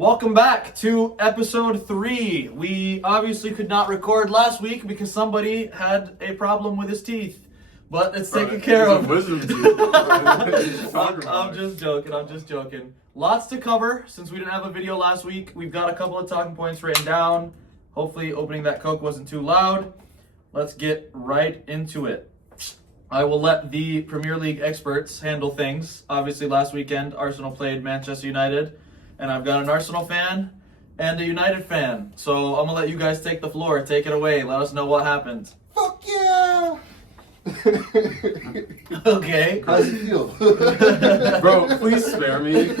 Welcome back to episode 3. We obviously could not record last week because somebody had a problem with his teeth, but it's taken care of. Wisdom teeth. I'm just joking. Lots to cover since we didn't have a video last week. We've got a couple of talking points written down. Hopefully opening that Coke wasn't too loud. Let's get right into it. I will let the Premier League experts handle things. Obviously last weekend Arsenal played Manchester United. And I've got an Arsenal fan and a United fan. So I'm going to let you guys take the floor. Take it away. Let us know what happened. Fuck yeah! Okay. How's it feel? Bro, please spare me.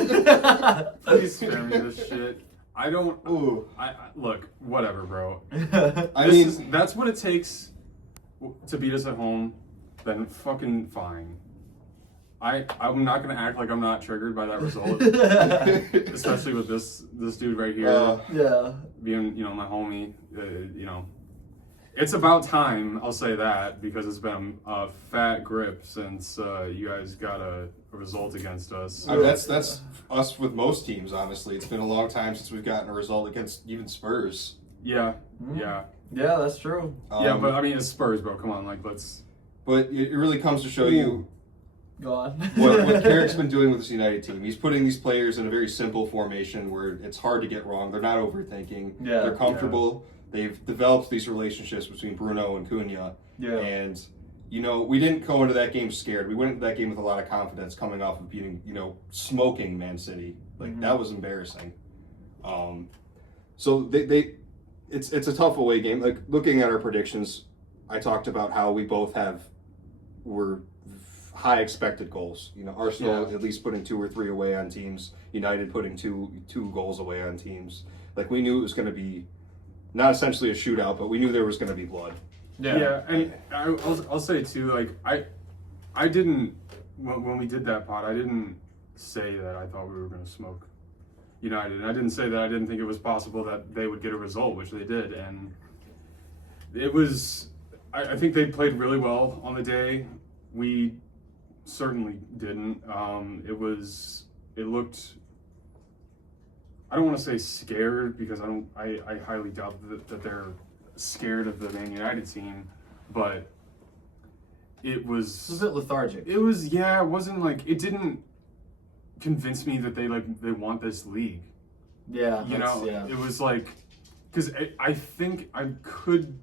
Please spare me this shit. I look, whatever, bro. That's what it takes to beat us at home. Then fucking fine. I'm not gonna act like I'm not triggered by that result, especially with this dude right here. Yeah. Being my homie. It's about time. I'll say that because it's been a fat grip since you guys got a result against us. That's us with most teams. Honestly, it's been a long time since we've gotten a result against even Spurs. Yeah. Yeah, that's true. Yeah, but I mean it's Spurs, bro. Come on, let's. But it really comes to show you. Go on. what Carrick's been doing with this United team. He's putting these players in a very simple formation where it's hard to get wrong. They're not overthinking. Yeah. They're comfortable. Yeah. They've developed these relationships between Bruno and Cunha. Yeah. And, we didn't go into that game scared. We went into that game with a lot of confidence coming off of beating, smoking Man City. That was embarrassing. So it's a tough away game. Like, looking at our predictions, I talked about how we both were high expected goals. Arsenal at least putting 2 or 3 away on teams. United putting two goals away on teams. Like, we knew it was going to be not essentially a shootout, but we knew there was going to be blood. Yeah, and I'll say too, like I didn't when we did that pod, I didn't say that I thought we were going to smoke United, and I didn't say that I didn't think it was possible that they would get a result, which they did, and it was. I think they played really well on the day. We certainly didn't. It looked. I don't want to say scared because I highly doubt that they're scared of the Man United team, but it was a bit lethargic. It was It wasn't like it didn't convince me that they want this league. Yeah, It was like because I think I could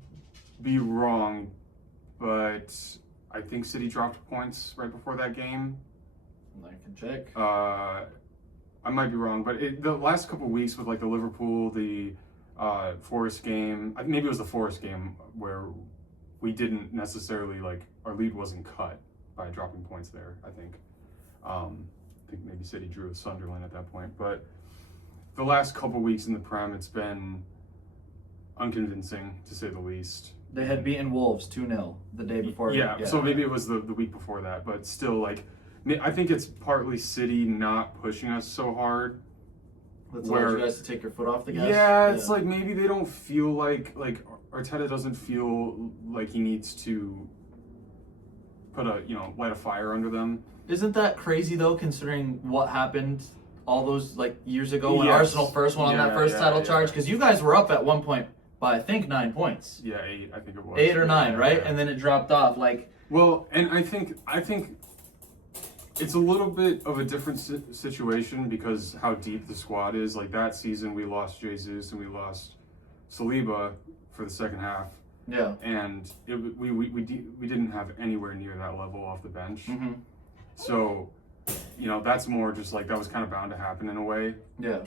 be wrong, but I think City dropped points right before that game. I can check. I might be wrong, but the last couple of weeks with the Liverpool, the Forest game, maybe it was the Forest game where we didn't necessarily our lead wasn't cut by dropping points there. I think maybe City drew with Sunderland at that point, but the last couple of weeks in the Prem, it's been unconvincing to say the least. They had beaten Wolves 2-0 the day before. Yeah, so maybe it was the week before that, but still, I think it's partly City not pushing us so hard. Let's allow you guys to take your foot off the gas. Yeah, it's maybe they don't feel like Arteta doesn't feel like he needs to put light a fire under them. Isn't that crazy though, considering what happened all those years ago when Arsenal first went on that first title charge? Because you guys were up at one point by I think 9 points. Yeah, 8. I think it was 8 or 9, right? Yeah. And then it dropped off. Well, and I think it's a little bit of a different situation because how deep the squad is. That season, we lost Jesus and we lost Saliba for the second half. Yeah. And we didn't have anywhere near that level off the bench. Mm-hmm. So, that's more just that was kind of bound to happen in a way. Yeah.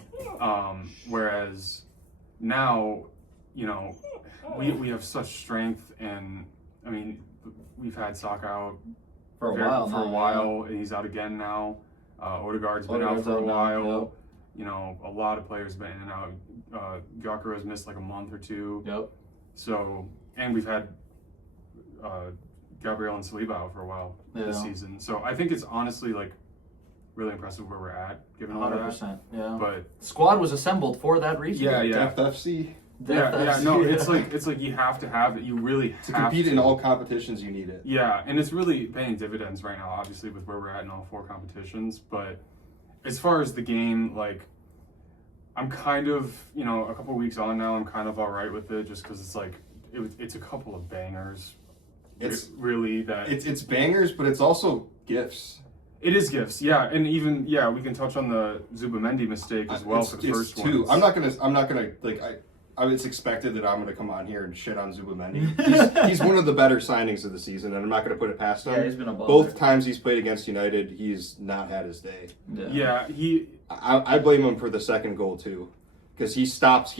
Whereas now, we have such strength, and I mean, we've had Saka out for a while, and he's out again now. Odegaard's been out for a while. Yep. A lot of players have been in and out. Gyökeres missed a month or 2. Yep. So, and we've had Gabriel and Saliba out for a while this season. So I think it's honestly really impressive where we're at, given all that. 100%. Yeah. But the squad was assembled for that reason. Yeah. Depth FC. No, it's you have to have it. You really have to compete in all competitions. You need it. Yeah, and it's really paying dividends right now, obviously, with where we're at in all 4 competitions. But as far as the game, I'm kind of, you know, a couple weeks on now, I'm kind of all right with it, just because it's like it's a couple of bangers. It's really that it's bangers, but it's also gifts. It is gifts, yeah, and even we can touch on the Zubamendi mistake as well for the first one. I'm not gonna like it's expected that I'm gonna come on here and shit on Zubamendi. He's one of the better signings of the season, and I'm not gonna put it past him. Yeah, he's been a baller. Both times he's played against United, he's not had his day. Yeah, I blame him for the second goal too, because he stopped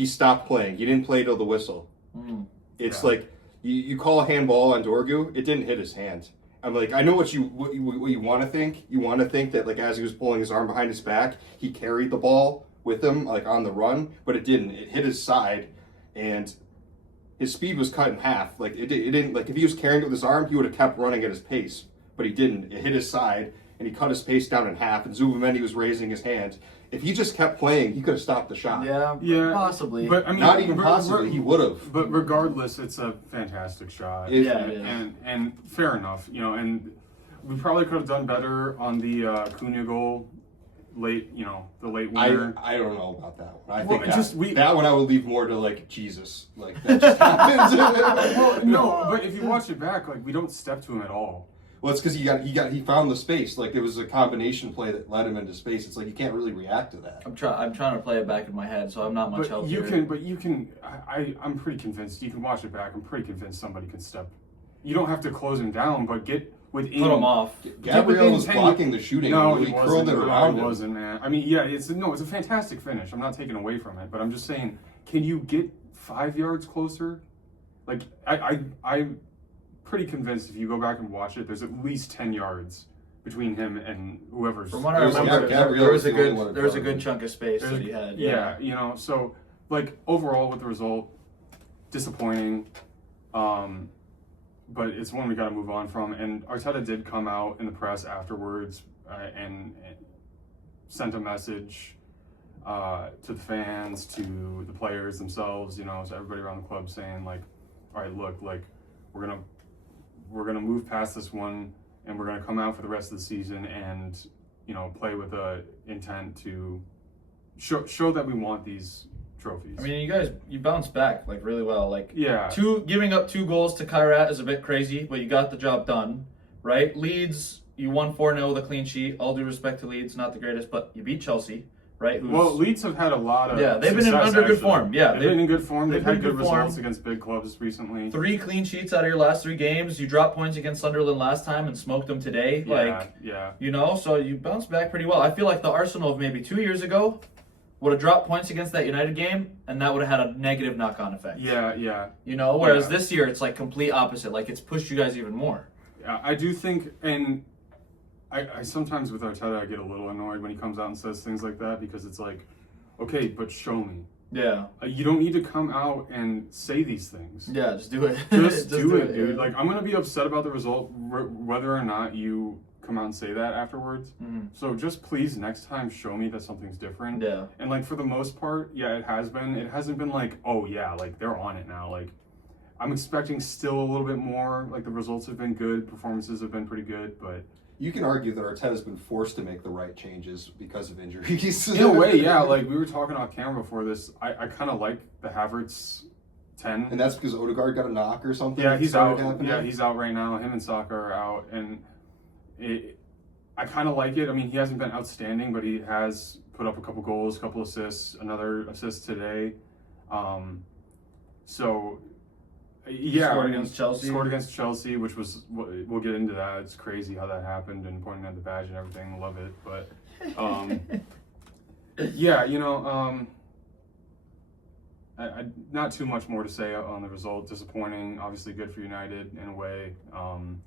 playing. He didn't play till the whistle. It's like you call a handball on Dorgu, it didn't hit his hand. I'm like, I know what you want to think. You want to think that, like, as he was pulling his arm behind his back, he carried the ball with him, like, on the run, but it didn't. It hit his side, and his speed was cut in half. Like, it didn't, like, if he was carrying it with his arm, he would have kept running at his pace, but he didn't. It hit his side, and he cut his pace down in half, and Zubamendi was raising his hand. If he just kept playing, he could have stopped the shot. Yeah, possibly. But I mean, not even possibly, he would have. But regardless, it's a fantastic shot. And fair enough, you know. And we probably could have done better on the Cunha goal, late, you know, the late winner. I don't know about that one. I think that one I would leave more to like Jesus, like that just happens. Well, no, but if you watch it back, like we don't step to him at all. Well, it's because he found the space. Like it was a combination play that led him into space. It's like you can't really react to that. I'm trying to play it back in my head, so I'm not much help here. You can. I'm pretty convinced. You can watch it back. I'm pretty convinced somebody can step. You don't have to close him down, but get within. Put him off. Gabriel was blocking the shooting. No, he curled it around. He wasn't, man. I mean, yeah, it's a fantastic finish. I'm not taking away from it, but I'm just saying, can you get 5 yards closer? Like I'm pretty convinced if you go back and watch it, there's at least 10 yards between him and whoever's. From what I remember, there was a good chunk of space that he had. Yeah, you know, so like overall with the result, disappointing. But it's one we got to move on from. And Arteta did come out in the press afterwards and sent a message to the fans, to the players themselves, you know, to everybody around the club saying like, all right, look, like we're gonna move past this one, and we're gonna come out for the rest of the season and, you know, play with a intent to show that we want these trophies. I mean, you bounced back like really well. Like giving up 2 goals to Kairat is a bit crazy, but you got the job done, right? Leeds, you won 4-0 with a clean sheet. All due respect to Leeds, not the greatest, but you beat Chelsea, right? Well, Leeds have had a lot of they've been under good form. Yeah, they've been in good form. They've had good results against big clubs recently. 3 clean sheets out of your last 3 games. You dropped points against Sunderland last time and smoked them today. You know, so you bounced back pretty well. I feel like the Arsenal of maybe 2 years ago would have dropped points against that United game, and that would have had a negative knock-on effect. Yeah. You know, whereas this year it's like complete opposite. Like it's pushed you guys even more. Yeah, I do think, and I sometimes with Arteta I get a little annoyed when he comes out and says things like that, because it's like, okay, but show me. Yeah. You don't need to come out and say these things. Yeah, just do it. Just do it, dude. Like I'm gonna be upset about the result whether or not you come out and say that afterwards. So just please next time show me that something's different. Yeah. And like for the most part, it has been. It hasn't been like, oh yeah, like they're on it now. Like I'm expecting still a little bit more. Like the results have been good, performances have been pretty good, but you can argue that Arteta's been forced to make the right changes because of injuries. In a way, yeah. Like we were talking off camera before this, I kind of like the Havertz 10. And that's because Odegaard got a knock or something? Yeah, he's out. Yeah, he's out right now. Him and Saka are out, and I kind of like it. I mean, he hasn't been outstanding, but he has put up a couple goals, a couple assists, another assist today. Scored against Chelsea, which was, we'll get into that. It's crazy how that happened, and pointing at the badge and everything. Love it, but I not too much more to say on the result. Disappointing, obviously good for United in a way.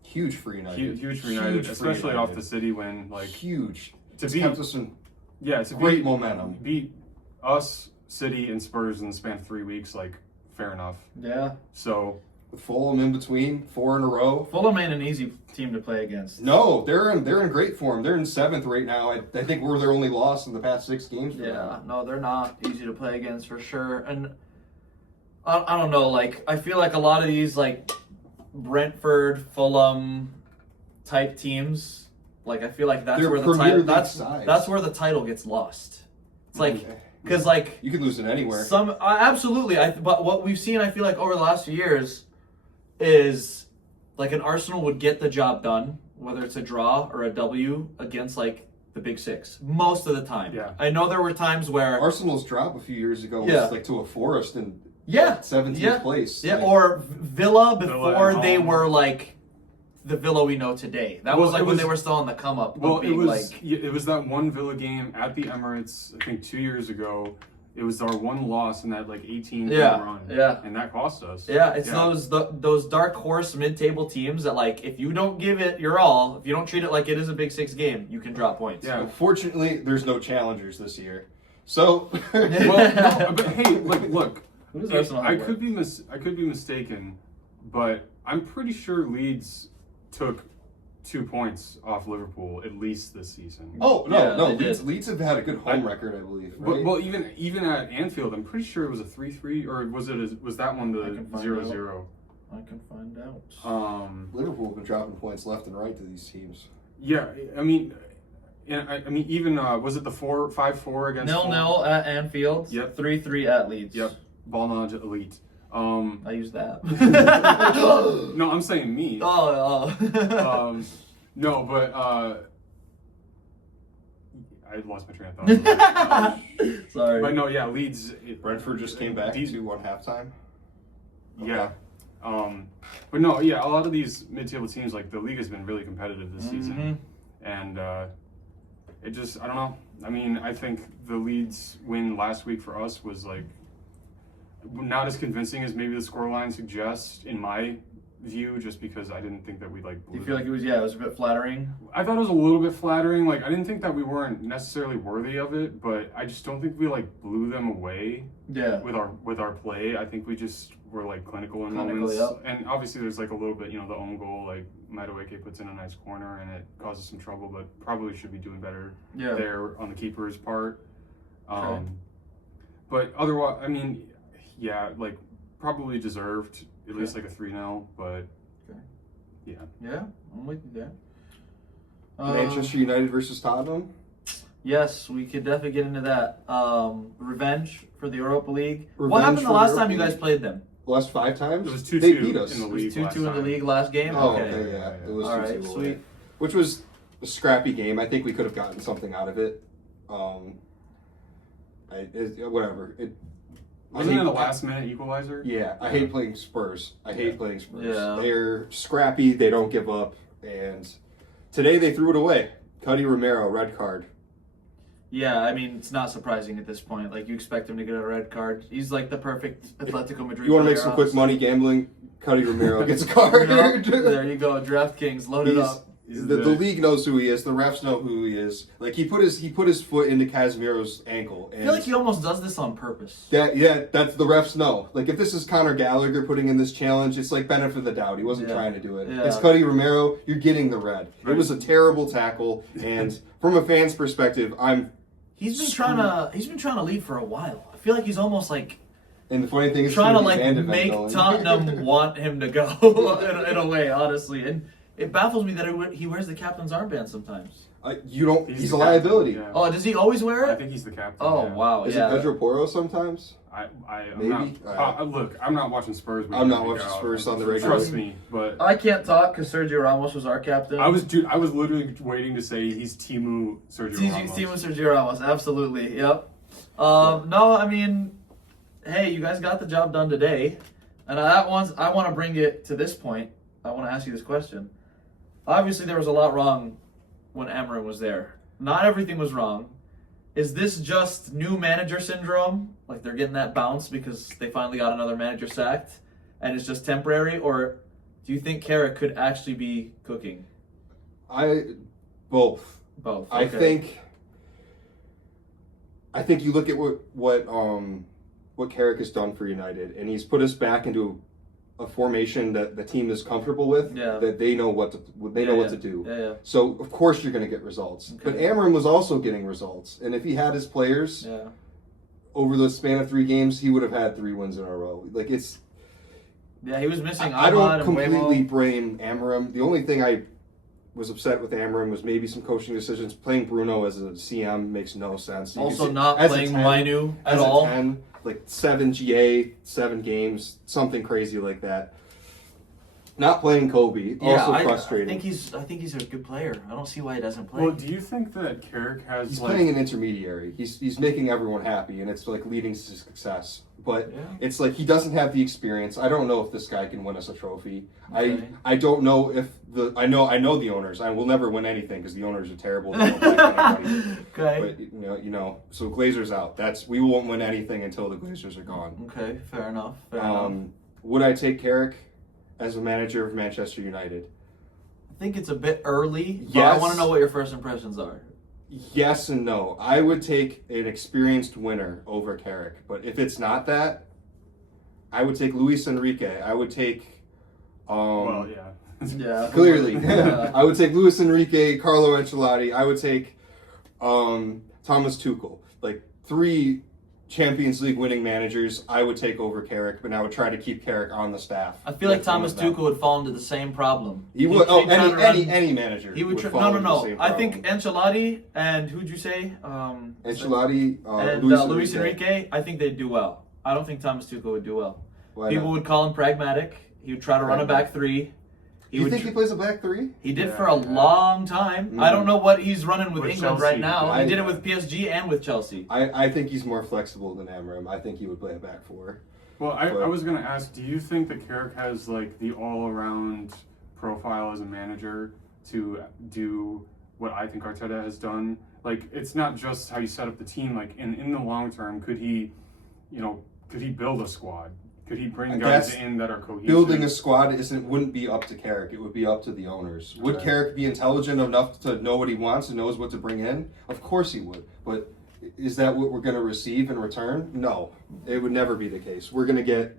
Huge for United. Huge for United, especially off the City win. Like huge. To kept us in great momentum. Beat us, City, and Spurs in the span of 3 weeks. Like fair enough. Yeah. So with Fulham in between, 4 in a row. Fulham ain't an easy team to play against. No, they're in great form. They're in 7th right now. I think we're their only loss in the past 6 games. No, they're not easy to play against for sure. And I don't know, like I feel like a lot of these like Brentford, Fulham type teams, like I feel like that's where the title gets lost. It's like Because like You could lose it anywhere. absolutely. But what we've seen, I feel like over the last few years, is like an Arsenal would get the job done, whether it's a draw or a W against like the Big Six most of the time. Yeah. I know there were times where Arsenal's drop a few years ago was Yeah. like to a Forest in yeah 17th place. yeah Like, or Villa before at they home. were like the Villa we know today. That was Well, like it when was- they were still on the come up. Well, Being it was that one Villa game at the Emirates, I think 2 years ago. It was our one loss in that like 18 game Yeah, run. yeah. And that cost us. yeah, it's those dark horse mid-table teams that like if you don't give it your all, if you don't treat it like it is a Big Six game, you can drop points. Yeah. Unfortunately, there's no challengers this year. So, Well, no, but hey, look. Who does Arsenal have I left? could be mistaken, but I'm pretty sure Leeds took 2 points off Liverpool at least this season. oh Yeah, no, they Leeds, did. Leeds have had a good home record, I believe. Right? Well, even at Anfield, I'm pretty sure it was a 3-3, or was that one I can the find 0-0? I can find out. Liverpool have been dropping points left and right to these teams. Yeah, I mean, even was it the 5-4 against 0-0 at Anfield. Yep. 3-3 at Leeds. Yep, ball knowledge elite. I used that. No, I'm saying me. Oh. No, but I lost my train of thought. Sorry. But no, yeah, Leeds. Brentford just came back 2-1 halftime. Yeah. But no, yeah, a lot of these mid-table teams, like the league has been really competitive this season, and it just, I don't know. I mean, I think the Leeds win last week for us was like not as convincing as maybe the scoreline suggests in my view, just because I didn't think that we like blew Do you feel them. like it was a bit flattering? I thought it was a little bit flattering. Like, I didn't think that we weren't necessarily worthy of it, but I just don't think we like blew them away Yeah. with our play. I think we just were like clinical in Clinical, moments. yep. And obviously there's like a little bit, the own goal, like Madueke puts in a nice corner and it causes some trouble, but probably should be doing better Yeah. there on the keeper's part. Okay. But otherwise, I mean, yeah, like probably deserved at least like a 3-0, but yeah. Yeah, I'm with you there. Manchester United versus Tottenham. Yes, we could definitely get into that. Revenge for the Europa League. What Revenge happened the for last Europa time you guys League. played them? The last 5 times, It was they 2-2 beat us. in the It was league. 2-2 last in the time. league last game? Oh, Okay. okay, yeah. It was All 2-2 right, away. sweet. Which was a scrappy game. I think we could have gotten something out of it. Whatever. Wasn't it a last minute equalizer? Yeah, I hate playing Spurs. I hate playing Spurs. Yeah. They're scrappy. They don't give up. And today they threw it away. Cuddy Romero, red card. Yeah, I mean, it's not surprising at this point. Like, you expect him to get a red card. He's like the perfect Atletico Madrid You want to make player, some quick honestly. money gambling? Cuddy Romero gets a card. Yep, there you go. DraftKings, load it up. The league knows who he is. The refs know who he is. Like he put his foot into Casemiro's ankle. And I feel like he almost does this on purpose. that's the refs know. Like if this is Conor Gallagher putting in this challenge, it's like benefit of the doubt. He wasn't trying to do it. Yeah. It's Cuddy Romero. You're getting the red. Right. It was a terrible tackle, and from a fan's perspective, He's been trying to leave for a while. I feel like he's almost like and the funny thing is trying to Van like de Ven make going. Tottenham want him to go in a way, honestly. And it baffles me that he wears the captain's armband sometimes. You don't. He's the a captain, liability. yeah. Oh, does he always wear I it? think he's the captain. Oh yeah. wow, Is yeah. it Pedro Porro sometimes? I'm Maybe? not. Look, I'm not watching Spurs. week I'm in, not week watching out. Spurs on the regular. Trust me, but I can't talk because Sergio Ramos was our captain. I was literally waiting to say he's Timu Sergio Ramos. Timo Sergio Ramos, absolutely. Yep. No, I mean, hey, you guys got the job done today, and I want to bring it to this point. I want to ask you this question. Obviously, there was a lot wrong when Amorim was there. Not everything was wrong. Is this just new manager syndrome? Like they're getting that bounce because they finally got another manager sacked, and it's just temporary, or do you think Carrick could actually be cooking? Both. Both. I Okay. think you look at what Carrick has done for United, and he's put us back into a formation that the team is comfortable with. Yeah. That they know what to do. Yeah. So of course you're going to get results. Okay. But Amorim was also getting results, and if he had his players Yeah. over the span of 3 games, he would have had 3 wins in a row. Like it's. Yeah, he was missing. I Ahmad don't and completely Waymo. blame Amorim. The only thing I was upset with Amram was maybe some coaching decisions. Playing Bruno as a CM makes no sense. Also, not playing Mainu at as all. A 10, like 7 GA, 7 games, something crazy like that. Not playing Kobe, also frustrating. I think he's a good player. I don't see why he doesn't play. Well, do you think that Carrick has? He's playing an intermediary. He's making everyone happy, and it's like leading to success. But it's like he doesn't have the experience. I don't know if this guy can win us a trophy. Okay. I don't know if I know the owners. I will never win anything because the owners are terrible. They don't like anybody. Okay. But you know. So Glazers out. We won't win anything until the Glazers are gone. Okay, fair enough. Fair enough. Would I take Carrick as a manager of Manchester United? I think it's a bit early. But Yes. I want to know what your first impressions are. Yes and no. I would take an experienced winner over Carrick, but if it's not that, I would take Luis Enrique. I would take. Well, yeah. Yeah. Clearly, Yeah. I would take Luis Enrique, Carlo Ancelotti. I would take Thomas Tuchel. Like 3 Champions League winning managers, I would take over Carrick, but I would try to keep Carrick on the staff. I feel like Thomas Tuchel would fall into the same problem. He would. Any manager. He would. fall into the same I problem. think Ancelotti and who'd you say? Ancelotti And Luis Enrique. I think they'd do well. I don't think Thomas Tuchel would do well. Why People not? would call him pragmatic. He would try to run a back 3. You think he plays a back 3? He did Yeah, for a long time. Mm-hmm. I don't know what he's running with England Chelsea, right now. He did it I- with PSG and with Chelsea. I think he's more flexible than Amram. I think he would play a back 4. Well, I was going to ask, do you think that Carrick has like the all-around profile as a manager to do what I think Arteta has done? Like, it's not just how you set up the team. Like, in the long term, could he build a squad? Could he bring guys in that are cohesive? Building a squad wouldn't be up to Carrick. It would be up to the owners. Would Carrick be intelligent enough to know what he wants and knows what to bring in? Of course he would. But is that what we're going to receive in return? No. It would never be the case. We're going to get,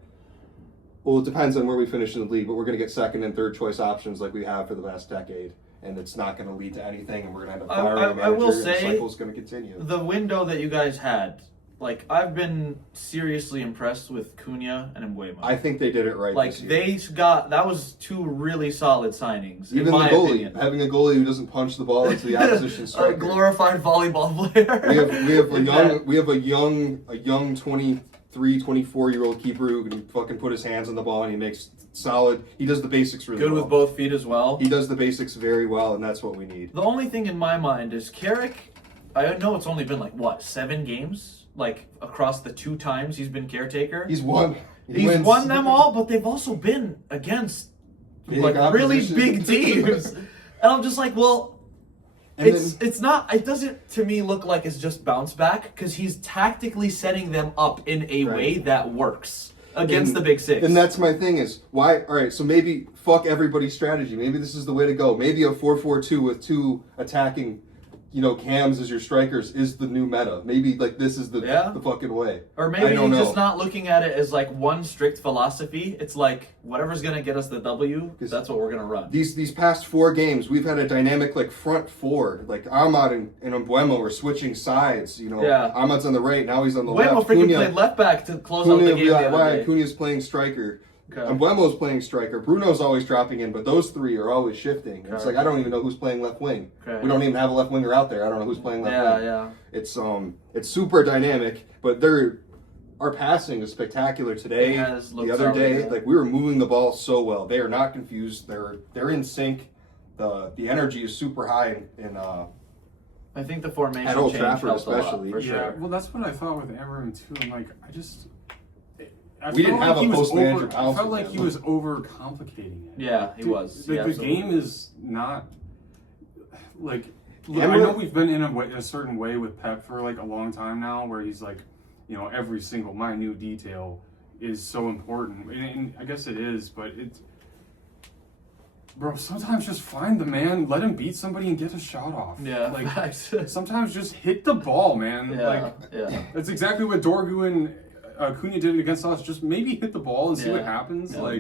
well, it depends on where we finish in the league, but we're going to get second and third choice options like we have for the last decade. And it's not going to lead to anything, and we're going to end up firing a manager, I will and the say, cycle's going to continue. the window that you guys had, like, I've been seriously impressed with Cunha and Mbuemo. I think they did it right Like, this year. that was 2 really solid signings. Even in the my goalie, opinion. having a goalie who doesn't punch the ball into the opposition A striker. glorified volleyball player. we have a young 23, 24-year-old keeper who can fucking put his hands on the ball and he makes solid. He does the basics really Good well. with both feet as well. He does the basics very well, and that's what we need. The only thing in my mind is Carrick. I know it's only been 7 games, like across the 2 times he's been caretaker. He's won. He's won them all, but they've also been against Big really opposition. big teams. And I'm just like, well, And it's not. It doesn't to me look like it's just bounce back because he's tactically setting them up in a way that works against the Big Six. And that's my thing is why. All right, so maybe fuck everybody's strategy. Maybe this is the way to go. Maybe a 4-4-2 with 2 attacking, cams as your strikers is the new meta. Maybe this is the fucking way. Or I maybe don't he's know. just not looking at it as one strict philosophy. It's like whatever's gonna get us the W, that's what we're gonna run. These past 4 games, we've had a dynamic front 4. Like Ahmad and Mbuemo are switching sides. Ahmad's on the right, now he's on the Mbuemo left. freaking played left back to close out the game the other day. Cunha's playing striker. Okay. Mbuemo's playing striker. Bruno's always dropping in, but those 3 are always shifting. It's like I don't even know who's playing left wing. Okay. We don't even have a left winger out there. I don't know who's playing left wing. Yeah. It's super dynamic, but our passing is spectacular today. The other day, we were moving the ball so well. They are not confused. They're in sync. The energy is super high in I think the formation at Old change Trafford helped especially. a lot, for sure. Well, that's what I thought with Amram too. I'm like, We didn't have a post-manager I bounce felt with like him. he was overcomplicating it. Yeah, he was. Like, Yeah, the absolutely. game is not like. I Amram- know we've been in a certain way with Pep for a long time now, where he's every single minute detail is so important, and I guess it is, but it's. Bro, sometimes just find the man, let him beat somebody, and get a shot off. Yeah, facts. Sometimes just hit the ball, man. Yeah. That's exactly what Dorgu and Cunha did against us. Just maybe hit the ball and see what happens. Yeah.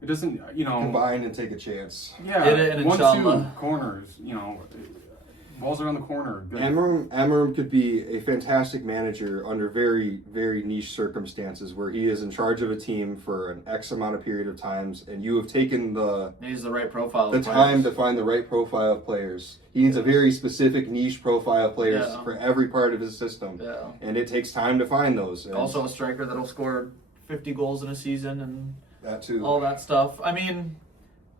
It doesn't, Combine and take a chance. Yeah, Hit it and 1-2 inshallah. corners. balls around the corner. Good. Amarim could be a fantastic manager under very, very niche circumstances where he is in charge of a team for an X amount of period of times, and you have taken he's the right profile. The time to find the right profile of players. He needs a very specific niche profile of players for every part of his system. Yeah. And it takes time to find those. And also a striker that'll score 50 goals in a season and that too. all that stuff. I mean,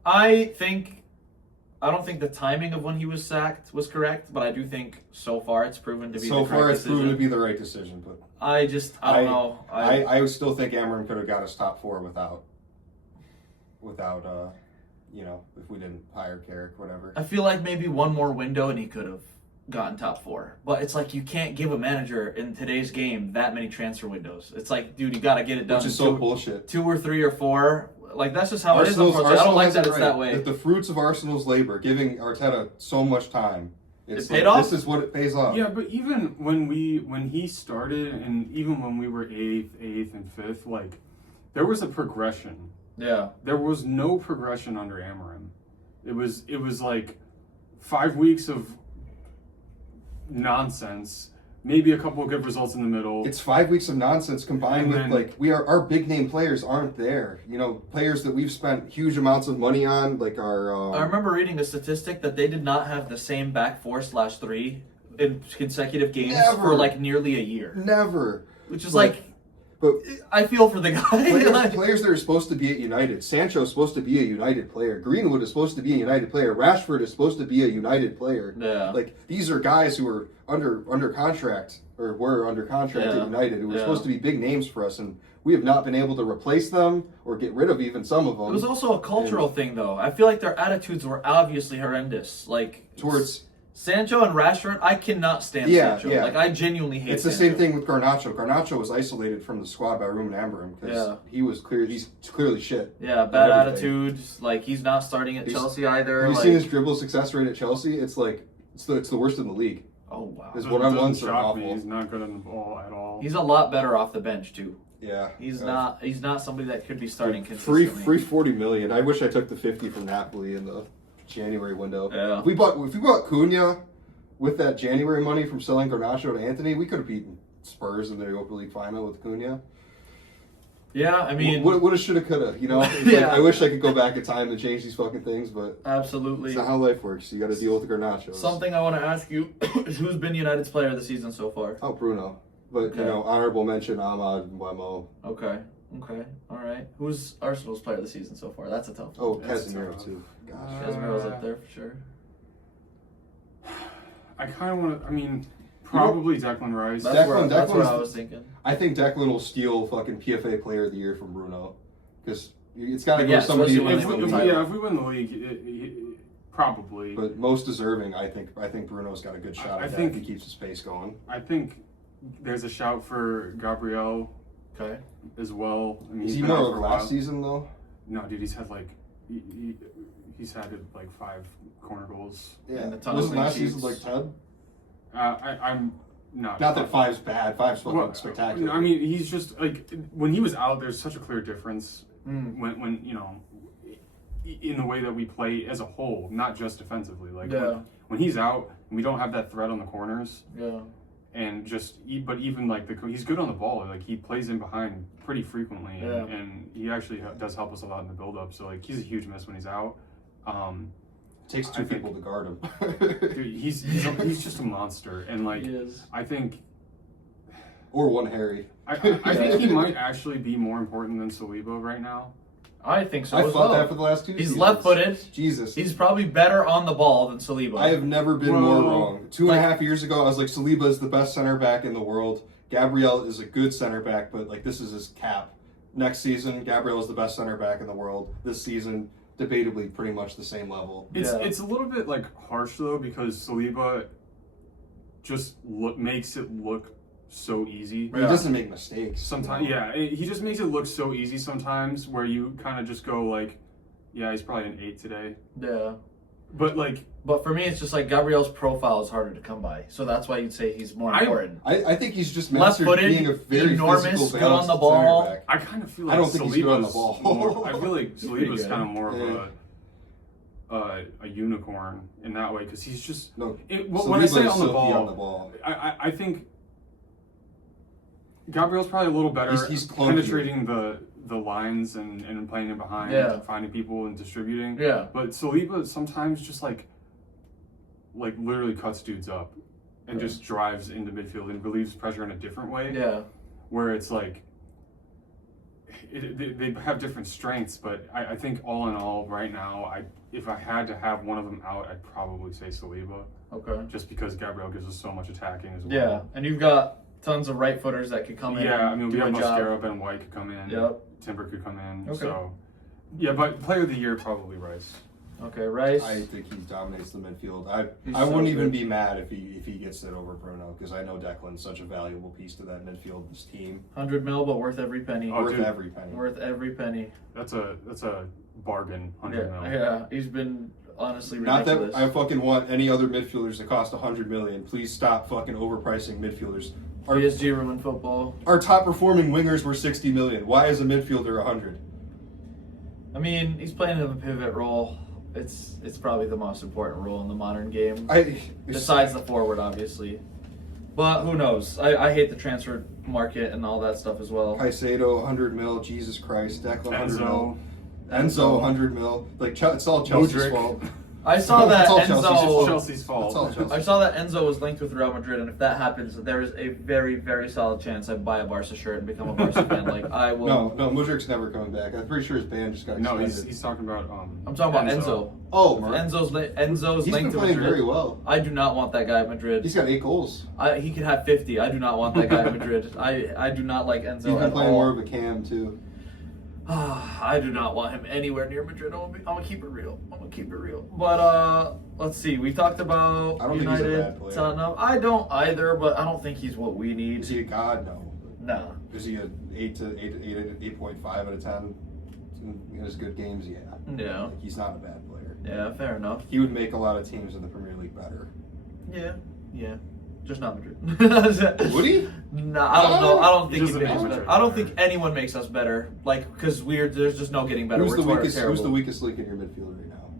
I don't think the timing of when he was sacked was correct, but I do think so far it's proven to be the correct decision. Proven to be the right decision, but I don't know. I still think Amarim could have got us top 4 without if we didn't hire Carrick, whatever. I feel like maybe one more window and he could have gotten top 4. But it's like you can't give a manager in today's game that many transfer windows. It's like, dude, you got to get it done. Which is so bullshit. 2 or 3 or 4. Like, that's just how it is. Arsenal I don't like that it's that way. The fruits of Arsenal's labor, giving Arteta so much time. It paid off? This is what it pays off. Yeah, but even when he started, and even when we were 8th and 5th, like, there was a progression. Yeah. There was no progression under Amarim. It was like 5 weeks of nonsense, maybe a couple of good results in the middle. It's 5 weeks of nonsense combined with our big name players aren't there. You know, players that we've spent huge amounts of money on, like our. I remember reading a statistic that they did not have the same back 4/3 in consecutive games for like nearly a year. Never. Which is but I feel for the guy. Players that are supposed to be at United. Sancho is supposed to be a United player. Greenwood is supposed to be a United player. Rashford is supposed to be a United player. Yeah. Like, these are guys who are under contract, or were under contract at United, who were supposed to be big names for us, and we have not been able to replace them or get rid of even some of them. It was also a cultural thing, though. I feel like their attitudes were obviously horrendous. Like, towards Sancho and Rashford, I cannot stand Sancho. Yeah. Like, I genuinely hate It's the Sancho. same thing with Garnacho. Garnacho was isolated from the squad by Ruben Amorim because he's clearly shit. Yeah, bad attitude. Like, he's not starting at Chelsea either. Have you seen his dribble success rate at Chelsea? It's like, it's the worst in the league. Oh, wow. His one-on-ones are awful. He's not good on the ball at all. He's a lot better off the bench, too. Yeah. He's not somebody that could be starting consistently. Free 40 million. I wish I took the 50 from Napoli in the January window. Yeah. If we bought Cunha with that January money from selling Garnacho to Anthony, we could have beaten Spurs in the Europa League final with Cunha. Yeah, I mean, woulda, shoulda, coulda. You know, like, I wish I could go back in time and change these fucking things, but absolutely, it's not how life works. You got to deal with the Garnachos. Something I want to ask you is who's been United's player of the season so far? Oh, Bruno. But honorable mention Ahmad and Wemo. Okay, all right. Who's Arsenal's player of the season so far? That's a tough one. Oh, Casemiro too. Gosh, Casemiro's up there for sure. I kind of want to. I mean, probably Declan Rice. That's what I was thinking. I think Declan will steal fucking PFA Player of the Year from Bruno, because it's got to go somebody. somebody. If we win the league, probably. But most deserving, I think Bruno's got a good shot at that if he keeps his pace going. I think there's a shout for Gabriel. Okay. As well. I mean, is he more of last season though? No, dude, he's had like he's had like 5 corner goals. Yeah. Wasn't last season like 10? I'm not. Not that 5's bad. 5's fucking spectacular. I mean, he's just like when he was out. There's such a clear difference when you know in the way that we play as a whole, not just defensively. Like when he's out, and we don't have that threat on the corners. Yeah. And but even like he's good on the ball. Like he plays in behind pretty frequently, and he actually does help us a lot in the build-up. So like he's a huge miss when he's out. Takes 2 people to guard him. Dude, he's just a monster, and like I think, or one Harry. I think he might actually be more important than Saliba right now. I think so. I thought that for the last 2 seasons. He's left-footed. Jesus. He's probably better on the ball than Saliba. I have never been more wrong. 2.5 years ago, I was like, Saliba is the best center back in the world. Gabriel is a good center back, but like this is his cap. Next season, Gabriel is the best center back in the world. This season, debatably pretty much the same level. It's a little bit like harsh though, because Saliba just makes it look so easy. He doesn't make mistakes. Sometimes, he just makes it look so easy sometimes, where you kind of just go like, yeah, he's probably an 8 today. Yeah. But for me, it's just like Gabriel's profile is harder to come by, so that's why you'd say he's more important. I think he's just mastered being a very enormous, physical, good on the ball. Back. I kind of feel like I don't think he's good on the ball. I feel like Saliba's kind of more of a a unicorn in that way because he's just No, when I say Saliba is on the silky ball, I think Gabriel's probably a little better He's penetrating the lines and playing in behind, and finding people and distributing. Yeah. But Saliba sometimes just like literally cuts dudes up and just drives into midfield and relieves pressure in a different way. Yeah. Where it's like they have different strengths, but I think all in all, right now, if I had to have one of them out, I'd probably say Saliba. Okay. Just because Gabriel gives us so much attacking as well. Yeah, and you've got tons of right footers that could come in. Yeah, I mean, we have do a job. Mascara, Ben White could come in. Yep. Timber could come in. Okay. So, yeah, but player of the year, probably Rice. Okay, Rice. I think he dominates the midfield. He's I wouldn't so even good. be mad if he gets it over Bruno because I know Declan's such a valuable piece to that midfield this team. 100 mil, but worth every penny. Oh, Worth dude. every penny. Worth every penny. That's a bargain. 100 mil. Yeah, he's been honestly Not ridiculous. that I fucking want any other midfielders to cost 100 million. Please stop fucking overpricing midfielders. PSG ruined football. Our top performing wingers were 60 million. Why is a midfielder 100? I mean, he's playing in a pivot role. It's probably the most important role in the modern game. Besides the forward, obviously. But who knows? I hate the transfer market and all that stuff as well. Caicedo 100 mil. Jesus Christ. Declan 100 mil. Enzo. Enzo 100 mil. Like it's all Chelsea's Mudryk. fault. I saw that It's all Enzo. Chelsea's fault. It's all Chelsea. I saw that Enzo was linked with Real Madrid, and if that happens, there is a very, very solid chance I buy a Barca shirt and become a Barca fan. Like I will. No, Mudryk's never coming back. I'm pretty sure his ban just got No, extended. he's talking about. I'm talking about Enzo. Oh, Enzo's he's been linked to playing Madrid. very well. I do not want that guy at Madrid. He's got 8 goals. He could have 50. I do not want that guy at Madrid. I do not like Enzo He's been at playing all. more of a cam too. I do not want him anywhere near Madrid. I'm gonna keep it real. But let's see. We talked about I don't think he's a United, bad player. Tottenham. I don't either, but I don't think he's what we Is need. he a god? No. Nah. Is he a 8.5 out of 10? In his good games, yeah. Yeah. Like, he's not a bad player. Yeah. Fair enough. He would make a lot of teams in the Premier League better. Yeah. Yeah. Just not Madrid. Would he? Nah, I don't know. I don't think He he doesn't makes us make better. Madrid I don't better. think anyone makes us better. Like, because there's just no getting better. Who's We're the sort of weakest? terrible. Who's the weakest link in your midfield right now?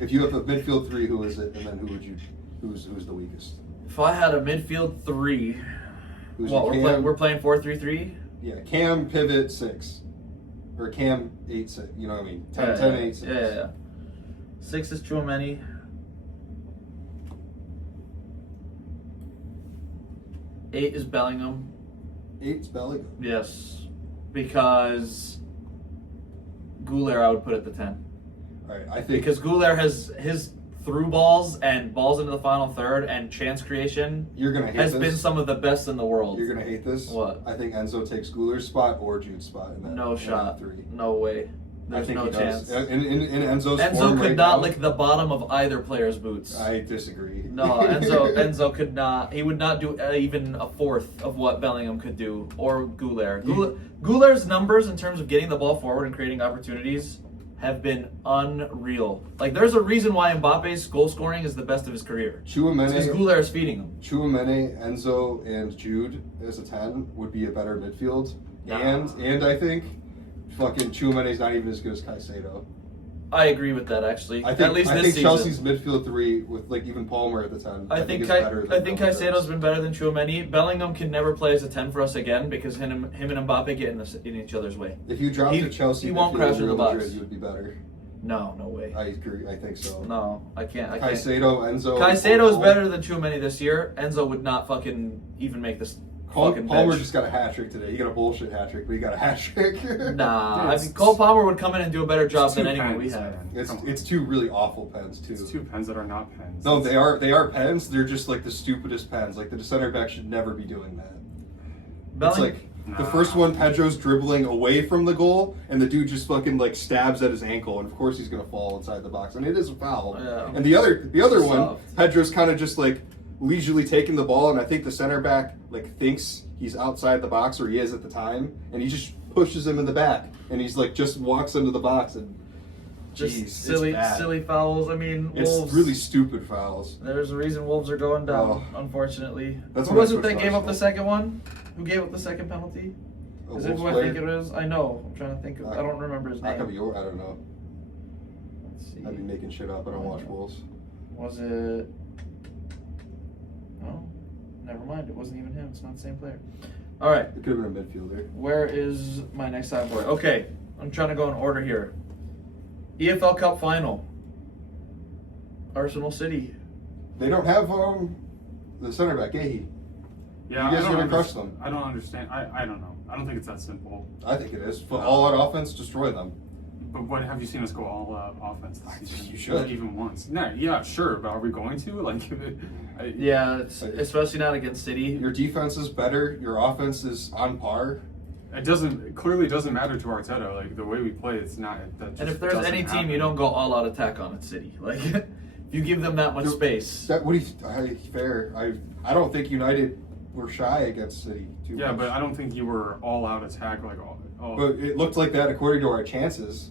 If you have a midfield 3, who is it? And then who's the weakest? If I had a midfield 3, Who's what your we're playing 4-3-3. Yeah, Cam pivot 6, or Cam 8-6. You know what I mean? 10, 8, 6. Yeah. 6 is Tchouaméni. 8 is Bellingham. 8's Bellingham. Yes, because Goulet I would put at the 10. All right, I think Because Goulet has his through balls and balls into the final third and chance creation you're gonna hate has this. been some of the best in the world. You're gonna hate this. What? I think Enzo takes Gouler's spot or Jude's spot in that. No in shot. that 3. No way. I There's think no he chance. does. In Enzo's Enzo form could right not now, lick the bottom of either player's boots. I disagree. No, Enzo could not. He would not do even a fourth of what Bellingham could do, or Goulet. Goulet's numbers in terms of getting the ball forward and creating opportunities have been unreal. Like, there's a reason why Mbappe's goal scoring is the best of his career. Because Tchouaméni, Goulet is feeding him. Enzo, and Jude as a 10 would be a better midfield. Nah. And I think fucking Tchouaméni's not even as good as Caicedo. I agree with that, actually. I think, At least I this think season. Chelsea's midfield 3 with like even Palmer at the 10. I think is better than Bellingham's. Caicedo's been better than Tchouaméni. Bellingham can never play as a 10 for us again because him and Mbappe get in each other's way. If you dropped He- to Chelsea, he won't midfield crash in in the Real box. Madrid, you would be better. No way. I agree. I think so. No, I can't. Caicedo, Enzo. Caicedo's better than Tchouaméni this year. Enzo would not fucking even make this fucking Palmer bench. just got a hat trick today. He got a bullshit hat trick, but he got a hat trick. Nah, Yeah, I think Cole Palmer would come in and do a better job It's than two anyone we pens, have. man. It's 2 really awful pens too. It's 2 pens that are not pens. No, they are pens. They're just like the stupidest pens. Like the center back should never be doing that. It's like the first one, Pedro's dribbling away from the goal, and the dude just fucking like stabs at his ankle, and of course he's gonna fall inside the box, and it is a foul. Yeah. And the other one, Soft. Pedro's kind of just like leisurely taking the ball, and I think the center back like thinks he's outside the box, or he is at the time, and he just pushes him in the back, and he's like just walks into the box, and Just jeez, silly it's bad. silly fouls. I mean, It's Wolves. really stupid fouls. There's a reason Wolves are going down, Oh. unfortunately. That's Who when I was it switched that to gave up the Arsenal. second one? Who gave up the second penalty? A Is it Wolves who I player? think it is? I know. I'm trying to think of. I don't remember his That could name. be yours. I don't know. Let's see. I'd be making shit up. I don't watch Wolves. Was it? No, never mind. It wasn't even him. It's not the same player. All right. It could have been a midfielder. Where is my next time boy? Okay, I'm trying to go in order here. EFL Cup final. Arsenal City. They don't have the center back, Gahey. Yeah, You guys I are don't gonna crush understand. them. I don't understand. I don't know. I don't think it's that simple. I think it is. But all out offense, destroy them. But what have you seen us go all out offense this season? You should. Even once. No, yeah, sure. But are we going to? Like, Yeah, especially not against City. Your defense is better. Your offense is on par. it clearly doesn't matter to Arteta. Like the way we play, it's not. That just And if there's doesn't any team happen. you don't go all out attack on, it's City. Like, if you give them that much space. That fair. I don't think United were shy against City too Yeah, much. but I don't think you were all out attack like all. But it looked like that according to our chances.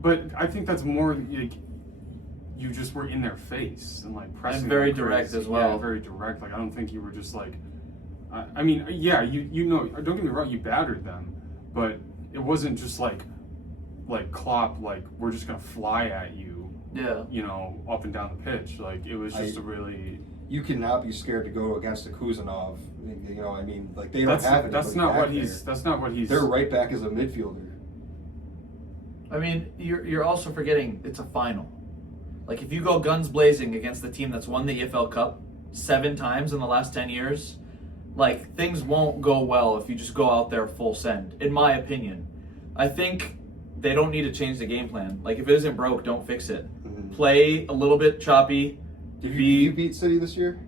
But I think that's more like you just were in their face and like pressing. And very them direct crazy. as well. Yeah, very direct. Like I don't think you were just like. I mean, yeah, you know, don't get me wrong, you battered them, but it wasn't just like Klopp, like we're just gonna fly at you. Yeah. You know, up and down the pitch. Like it was just a really. You cannot be scared to go against a Kuzanov. You know, I mean, like they don't have it. That's not what he's. That's not what he's. Their right back is a midfielder. I mean, you're also forgetting it's a final. Like, if you go guns blazing against the team that's won the EFL Cup 7 times in the last 10 years, like, things won't go well if you just go out there full send, in my opinion. I think they don't need to change the game plan. Like, if it isn't broke, don't fix it. Mm-hmm. Play a little bit choppy. Did you beat City this year?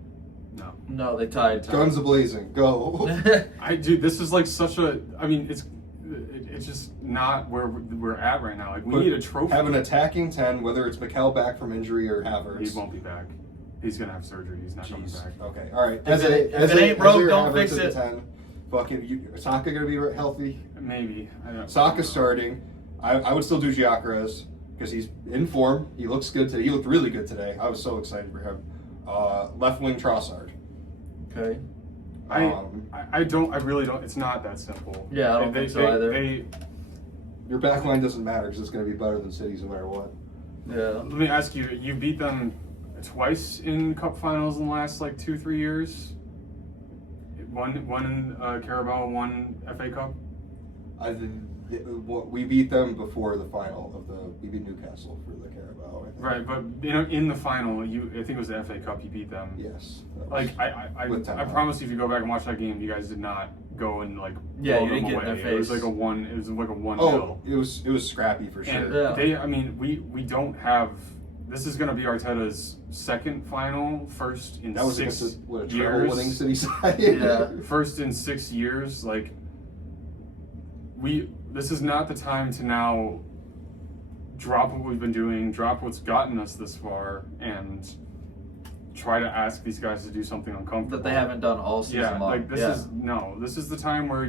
No. No, they tied. Guns a-blazing. Go. Dude, this is like such a. I mean, it's just not where we're at right now. Like we need a trophy. Have an attacking 10, whether it's Mikel back from injury or Havertz. He won't be back. He's gonna have surgery. He's not coming back. Okay, all right. If it ain't broke, don't fix it. 10. Fucking Saka gonna be healthy. Maybe. I don't Saka starting. I would still do Gyökeres because he's in form. He looks good today. He looked really good today. I was so excited for him. Left wing Trossard. Okay. I really don't. It's not that simple. Yeah, I don't think so either. Your back line doesn't matter because it's going to be better than City's no matter what. Yeah. Let me ask you. You beat them twice in cup finals in the last like 2-3 years. One in Carabao, one FA Cup. We beat them before the final of we beat Newcastle for the Carabao. I think. Right, but you know, in the final, I think it was the FA Cup. You beat them. Yes. Like I promise you, if you go back and watch that game, you guys did not go and like Yeah, blow you didn't them get in away. their face. It was like a 1-0. Oh, it was scrappy for sure. And Yeah. I mean, we don't have. This is going to be Arteta's second final, first in That was 6 against a treble years. winning City side. Yeah. First in 6 years, like this is not the time to now drop what we've been doing, drop what's gotten us this far, and try to ask these guys to do something uncomfortable That they haven't done all season Yeah, long. like this is the time where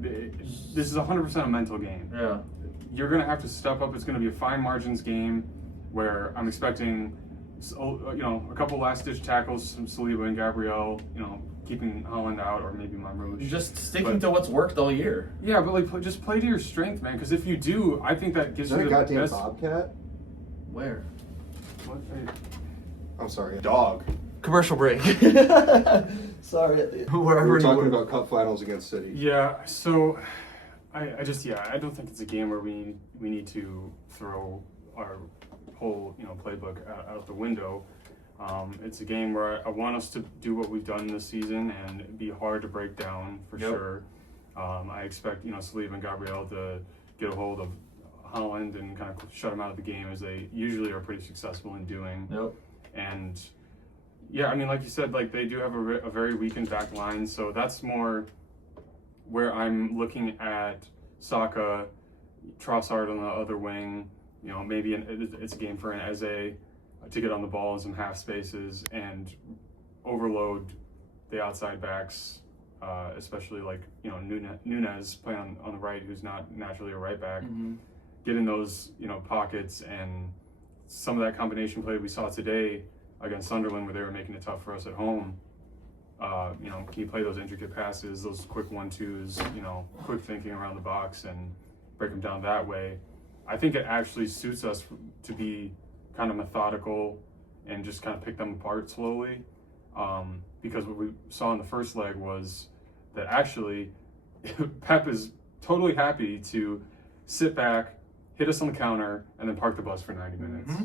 this is 100% a mental game. Yeah. You're gonna have to step up. It's gonna be a fine margins game where I'm expecting, a couple last-ditch tackles from Saliba and Gabriel, keeping Holland out, or maybe Mamrouche. Just sticking to what's worked all year. Yeah, but like just play to your strength, man. Because if you do, I think that gives Is that you a the goddamn best. bobcat? Where? What? I'm sorry, a dog. Commercial break. Sorry. Wherever We're you talking were. about cup finals against City. Yeah. So, I don't think it's a game where we need to throw our whole playbook out the window. It's a game where I want us to do what we've done this season and be hard to break down for sure. I expect Saliba and Gabriel to get a hold of Holland and kind of shut him out of the game, as they usually are pretty successful in doing. Yep. And yeah, I mean, like you said, like they do have a very weakened back line, so that's more where I'm looking at Saka, Trossard on the other wing. Maybe it's a game for an Eze to get on the ball in some half spaces and overload the outside backs, especially like Nunez playing on the right, who's not naturally a right back. Mm-hmm. Get in those pockets, and some of that combination play we saw today against Sunderland, where they were making it tough for us at home. Can you play those intricate passes, those quick 1-2s, quick thinking around the box and break them down that way. I think it actually suits us to be kind of methodical and just kind of pick them apart slowly. Because what we saw in the first leg was that actually Pep is totally happy to sit back, hit us on the counter, and then park the bus for 90 minutes. Mm-hmm.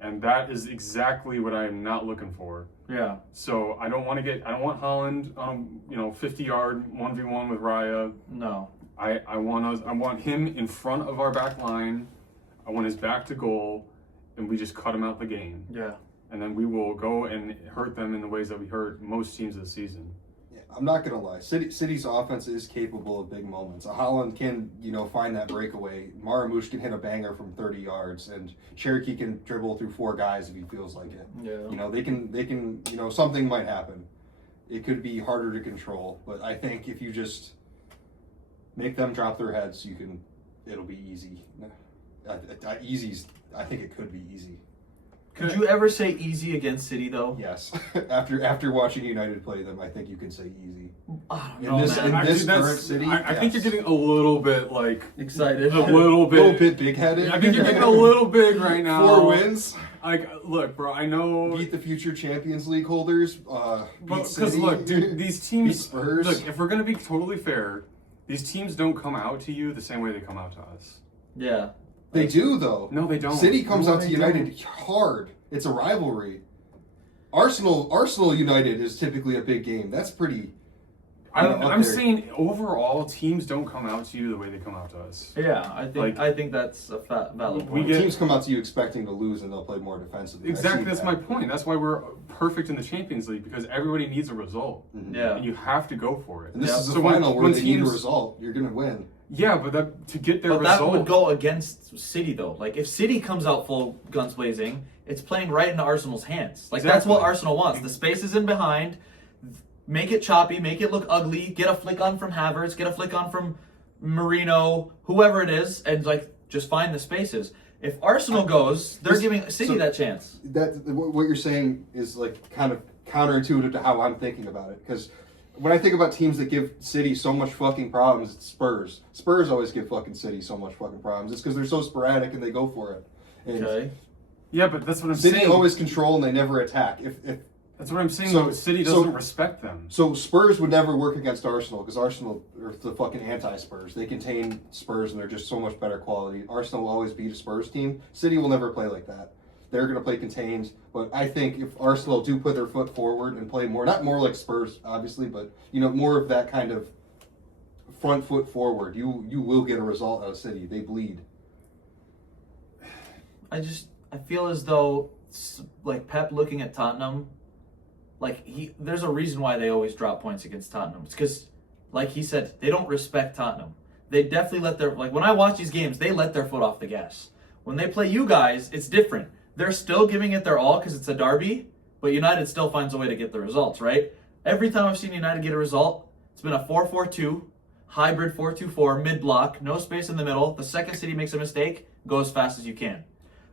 And that is exactly what I am not looking for. Yeah. So I don't want Haaland, 50-yard 1v1 with Raya. No. I want him in front of our back line. I want his back to goal, and we just cut him out the game. Yeah. And then we will go and hurt them in the ways that we hurt most teams this season. Yeah, I'm not gonna lie. City's offense is capable of big moments. Haaland can, find that breakaway. Marmoush can hit a banger from 30 yards, and Cherokee can dribble through 4 guys if he feels like it. Yeah. They can. Something might happen. It could be harder to control, but I think if you just make them drop their heads, it'll be easy. I think it could be easy. Could you ever say easy against City though? Yes. after watching United play them, I think you can say easy. I don't know, man. In this Actually, current City, I think you're getting a little bit excited. a little bit big-headed. I think you're getting a little big right now. 4 wins. Look, bro, I know. Beat the future Champions League holders. Because look, dude, these teams. Beat Spurs. Look, if we're gonna be totally fair, these teams don't come out to you the same way they come out to us. Yeah. They do though. No, they don't. City comes No, out to they United hard. It's a rivalry. Arsenal United is typically a big game. That's pretty. I'm saying overall, teams don't come out to you the way they come out to us. Yeah, I think that's a valid point. Teams come out to you expecting to lose, and they'll play more defensively. Exactly, that's my point. That's why we're perfect in the Champions League, because everybody needs a result. Mm-hmm. Yeah. And you have to go for it. And this is a So final where when they need a result. You're gonna win. Yeah, but to get their But result. that would go against City though. Like if City comes out full guns blazing, it's playing right into Arsenal's hands. Like that's what Arsenal wants. The space is in behind. Make it choppy, make it look ugly. Get a flick on from Havertz, get a flick on from Marino, whoever it is, and just find the spaces. If Arsenal goes, they're giving City that chance. What you're saying is kind of counterintuitive to how I'm thinking about it, because when I think about teams that give City so much fucking problems, it's Spurs. Spurs always give fucking City so much fucking problems. It's because they're so sporadic and they go for it. And Okay. Yeah, but that's what I'm saying. City always control and they never attack. If That's what I'm saying. So- City so- doesn't respect them. So Spurs would never work against Arsenal because Arsenal are the fucking anti-Spurs. They contain Spurs and they're just so much better quality. Arsenal will always beat a Spurs team. City will never play like that. They're going to play contained. But I think if Arsenal do put their foot forward and play more, not more like Spurs, obviously, but more of that kind of front foot forward, you will get a result out of City. They bleed. I feel as though Pep looking at Tottenham, there's a reason why they always drop points against Tottenham. It's because, like he said, they don't respect Tottenham. They definitely let when I watch these games, they let their foot off the gas. When they play you guys, it's different. They're still giving it their all because it's a derby, but United still finds a way to get the results, right? Every time I've seen United get a result, it's been a 4-4-2, hybrid 4-2-4, mid-block, no space in the middle. The second City makes a mistake, go as fast as you can.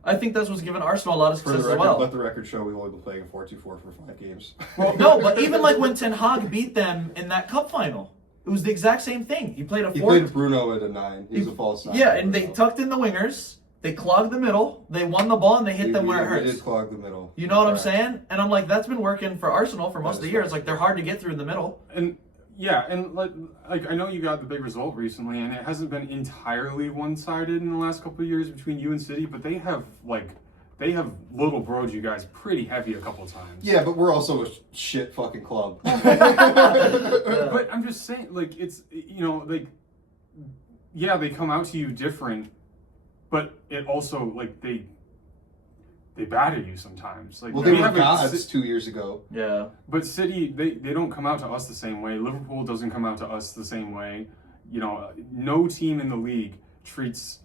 I think that's what's given Arsenal a lot of success as well. Let the record show we've only been playing a 4-2-4 for 5 games. Well, no, but even when Ten Hag beat them in that cup final, it was the exact same thing. He played He played Bruno at a 9. He was a false 9. Yeah, and they tucked in the wingers. They clogged the middle. They won the ball and they hit them where it hurts. They did clog the middle. You know what I'm saying? And I'm like, that's been working for Arsenal for most of the year. It's they're hard to get through in the middle. And yeah, and I know you got the big result recently, and it hasn't been entirely one-sided in the last couple of years between you and City, but they have little broed you guys pretty heavy a couple of times. Yeah, but we're also a shit fucking club. But I'm just saying, it's yeah, they come out to you different, but it also they batter you sometimes. Well, they were gods 2 years ago. Yeah. But City, they don't come out to us the same way. Liverpool doesn't come out to us the same way. No team in the league treats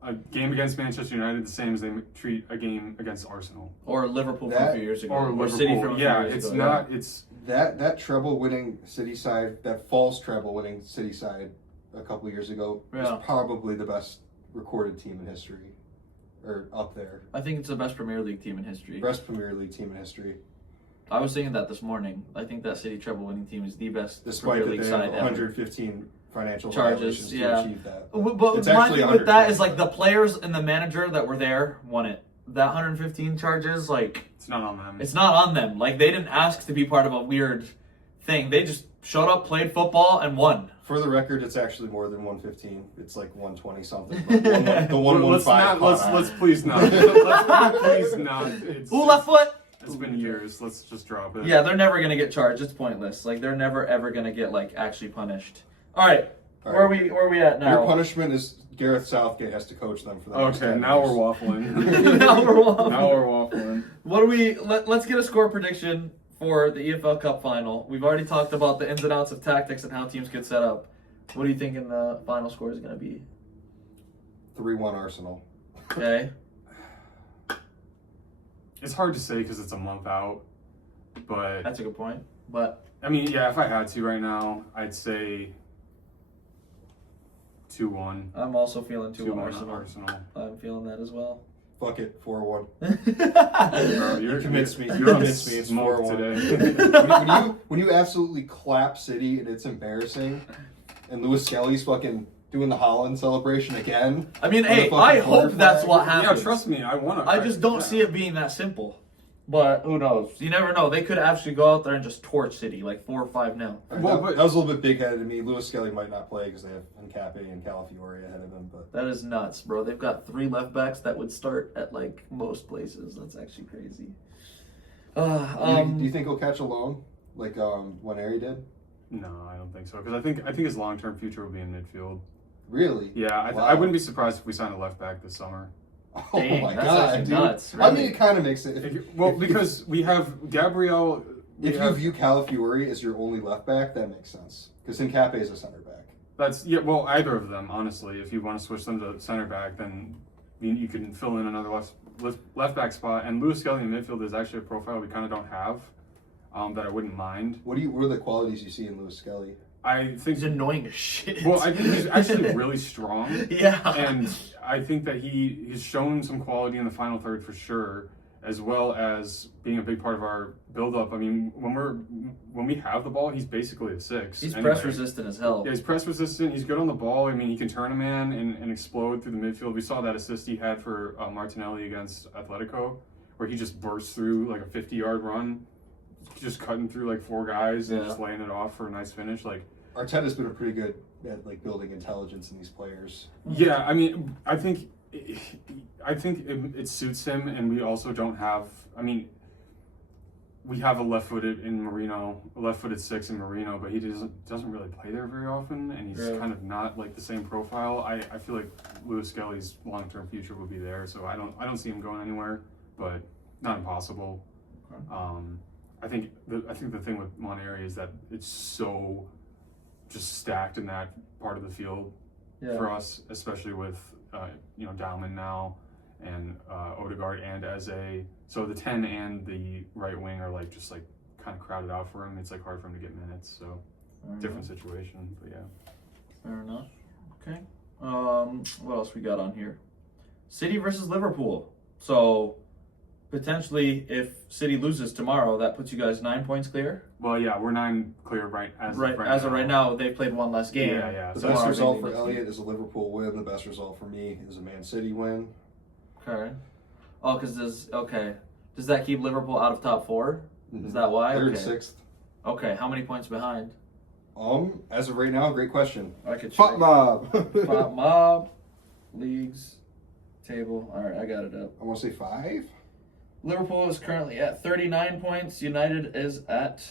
a game against Manchester United the same as they treat a game against Arsenal. Or Liverpool from a few years ago. Or Liverpool. City from a few years it's ago. not. Yeah. It's that treble winning City side, that false treble winning City side a couple of years ago is probably the best recorded team in history. Or up there. I think it's the best Premier League team in history. Best Premier League team in history. I was thinking that this morning. I think that City treble winning team is the best Despite Premier that League they side have ever. 115 financial Charges, violations yeah. to achieve that. But It's my actually thing with that is 120. like the players and the manager that were there won it. That 115 charges, like It's not on them. it's not on them. Like they didn't ask to be part of a weird thing. They just showed up, played football, and won. For the record, it's actually more than 115. It's like 120 something. But the 115. Let's please not. Let's please not. Ooh, left foot. It's been years. Let's just drop it. Yeah, they're never gonna get charged. It's pointless. Like they're never ever gonna get like actually punished. All right, All where right. are we at now? Your punishment is Gareth Southgate has to coach them for the next Okay, 10 now years. we're waffling. Now we're waffling. Now we're waffling. What do we? Let's get a score prediction for the EFL Cup final. We've already talked about the ins and outs of tactics and how teams get set up. What do you think the final score is going to be? 3-1 Arsenal. Okay. It's hard to say because it's a month out, but That's a good point. But I mean, yeah, if I had to right now, I'd say 2-1. I'm also feeling 2-1 Arsenal. Arsenal. I'm feeling that as well. Fuck it, 4-1. Bro, You convinced me. You You're on convinced me. It's smoke 4-1. today. when you absolutely clap City and it's embarrassing, and Lewis Skelly's fucking doing the Holland celebration again. I mean, On the hey, fucking I corner hope that's flag. what Yeah, happens. trust me, I want to. I just don't see it being that simple. But who knows? You never know. They could actually go out there and just torch City like 4 or 5-0. Well, but- that was a little bit big-headed to me. Lewis Skelly might not play because they have Nkape and Calafiore ahead of him. But That is nuts, bro. They've got 3 left backs that would start at like most places. That's actually crazy. do you think he'll catch a loan like Waneri did? No, I don't think so. Because I think his long-term future will be in midfield. Really? Yeah, Wow. I wouldn't be surprised if we signed a left back this summer. Oh Dang, my that's god, actually dude! nuts, I mean, really. it kind of makes it. Because we have Gabriel. If you view Calafiore as your only left back, that makes sense. Because Nkape is a center back. That's well, either of them, honestly. If you want to switch them to center back, then you can fill in another left back spot. And Lewis Skelly in midfield is actually a profile we kind of don't have that I wouldn't mind. What are the qualities you see in Lewis Skelly? I think. He's annoying as shit. Well, I think he's actually really strong. Yeah. And I think that he's shown some quality in the final third for sure, as well as being a big part of our build-up. I mean, when we have the ball, he's basically a 6. He's anyway. press resistant as hell. Yeah, he's press resistant. He's good on the ball. I mean, he can turn a man and explode through the midfield. We saw that assist he had for Martinelli against Atletico, where he just burst through like a 50-yard run, just cutting through like 4 guys and Yeah. just laying it off for a nice finish. Like, Arteta's been pretty good at like building intelligence in these players. yeah, I mean, I think it suits him, and we also don't have. I mean, we have a left-footed 6 in Marino, but he doesn't really play there very often, and he's Yeah. kind of not like the same profile. I feel like Lewis Skelly's long-term future will be there, so I don't see him going anywhere, but not impossible. I think the thing with Monterrey is that it's so just stacked in that part of the field for us, especially with Dowman now and Odegaard and Eze. So the 10 and the right wing are like just like kind of crowded out for him. It's like hard for him to get minutes. So different situation, but yeah. Fair enough. Okay. What else we got on here? City versus Liverpool. So potentially, if City loses tomorrow, that puts you guys 9 points clear. Well, yeah, we're 9 clear As of right now, they've played 1 less game. Yeah. The So best tomorrow result they for need to Elliott is a Liverpool win. The best result for me is a Man City win. Okay. Oh, does that keep Liverpool out of top 4? Mm-hmm. Is that why? Third, Okay. 6th. Okay. How many points behind? As of right now, great question. I could Pop check. mob. Pop mob, leagues, table. All right, I got it up. I want to say 5. Liverpool is currently at 39 points. United is at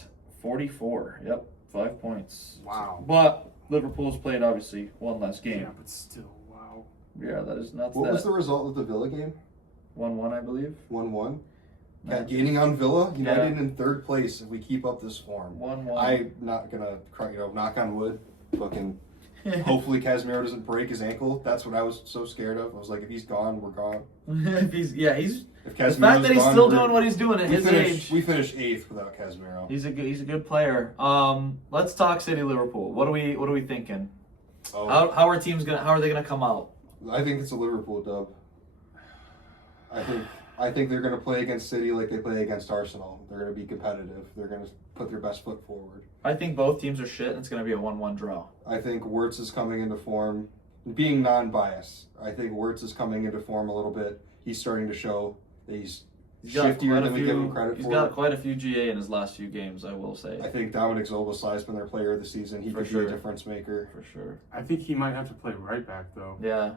44. Yep, 5 points. Wow. But Liverpool's played obviously 1 less game. Yeah, but still, wow. Yeah, that is nuts. What was the result of the Villa game? 1-1, I believe. 1-1. Nice. Gaining on Villa. United Yeah. in 3rd place if we keep up this form. 1-1. I'm not gonna cry, knock on wood. Fucking. Hopefully Casemiro doesn't break his ankle. That's what I was so scared of. I was like, if he's gone, we're gone. he's If the Casemiro's fact that he's gone, still we're- doing what he's doing at his age. We finished 8th without Casemiro. He's a good player. Let's talk City Liverpool. What are we thinking? Oh, How are they gonna come out? I think it's a Liverpool dub. I think they're going to play against City like they play against Arsenal. They're going to be competitive. They're going to put their best foot forward. I think both teams are shit, and it's going to be a 1-1 draw. I think Wirtz is coming into form. Being non-biased, I think Wirtz is coming into form a little bit. He's starting to show that he's shiftier than we give him credit for. He's got quite a few GA in his last few games, I will say. I think Dominic Zoboslai's been their player of the season. He could be a difference maker. For sure. I think he might have to play right back, though. Yeah.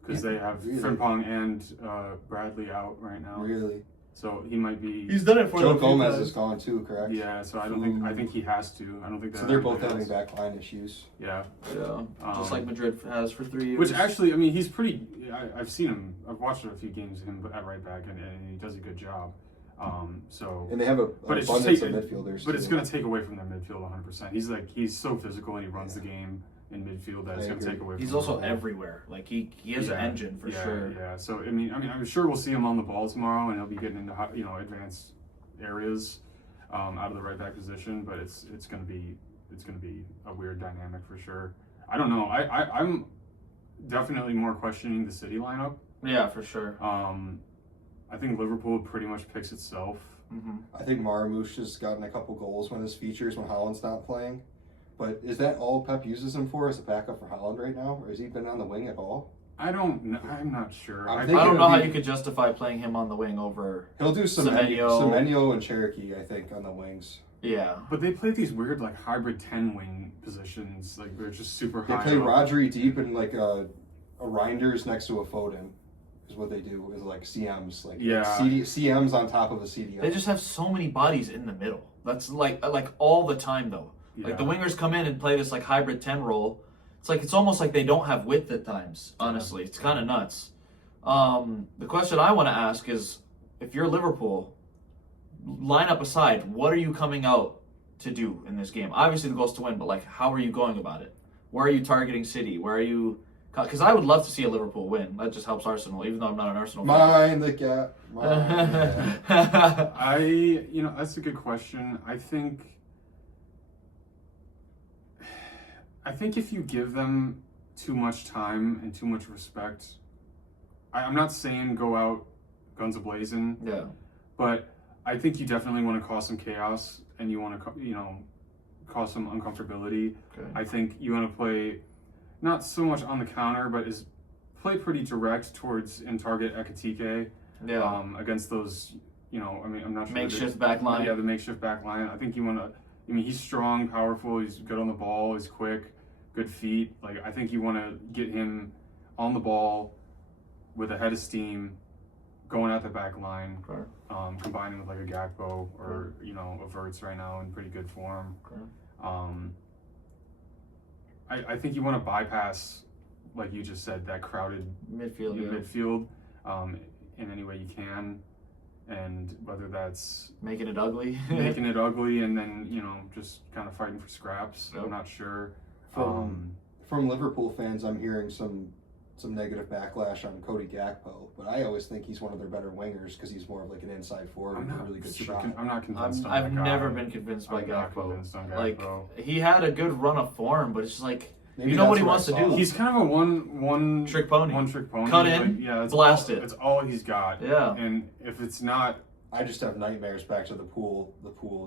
Because they have Frimpong and Bradley out right now. Really? So he might be. He's done it for Joe Gomez is gone too, correct? Yeah, so I think he has to. I don't think that. So they're both having back line issues. Yeah. Yeah. Just like Madrid has for 3 years. Which actually, I mean, he's pretty. I've seen him. I've watched a few games of him at right back, and he does a good job. So. And they have an abundance of midfielders. But it's going to take away from their midfield 100%. He's so physical and he runs the game in midfield that it's going to take away. He's also everywhere. Like he has an engine for sure. Yeah. So I mean, I'm sure we'll see him on the ball tomorrow, and he'll be getting into advanced areas out of the right back position. But it's going to be a weird dynamic for sure. I don't know. I'm definitely more questioning the City lineup. Yeah, for sure. I think Liverpool pretty much picks itself. Mm-hmm. I think Marmouche has gotten a couple goals when his features when Haaland's not playing. But is that all Pep uses him for as a backup for Haaland right now? Or has he been on the wing at all? I don't know. I'm not sure. I don't know how you could justify playing him on the wing over. He'll do Semenyo and Cherokee, I think, on the wings. Yeah. But they play these weird, like, hybrid 10 wing positions. Like, they're just super high. They play Rodri deep and, like, a Reinders next to a Foden. Is what they do is like CMs, like CMs on top of a CDM. They just have so many bodies in the middle. That's like all the time though. Yeah. Like the wingers come in and play this like hybrid 10 role. It's almost like they don't have width at times. Honestly, it's kind of nuts. The question I want to ask is, if you're Liverpool, lineup aside, what are you coming out to do in this game? Obviously the goal's to win, but like how are you going about it? Where are you targeting City? Where are you? Because I would love to see a Liverpool win. That just helps Arsenal, even though I'm not an Arsenal fan. Mind the gap. That's a good question. I think if you give them too much time and too much respect, I'm not saying go out guns a-blazing. Yeah. But I think you definitely want to cause some chaos and you want to, cause some uncomfortability. Okay. I think you want to play not so much on the counter, but is play pretty direct towards and target Ekitike. Yeah. Against those, I'm not sure. Makeshift back line. Yeah, the makeshift back line. I think you want to. He's strong, powerful. He's good on the ball. He's quick, good feet. Like I think you want to get him on the ball with a head of steam, going at the back line. Okay. Combining with like a Gakpo or a Wirtz right now in pretty good form. Okay. I think you want to bypass, like you just said, that crowded midfield in any way you can, and whether that's making it ugly, and then just kind of fighting for scraps. Yep. I'm not sure. From Liverpool fans, I'm hearing some negative backlash on Cody Gakpo, but I always think he's one of their better wingers because he's more of like an inside forward with a really good shot. I'm not convinced. I've never been convinced by Gakpo. Like he had a good run of form, but it's just like maybe you know what he wants to do. He's kind of a one trick pony. Cut in, that's blast it. That's all he's got. Yeah. And if it's not, I just have nightmares back to the Pool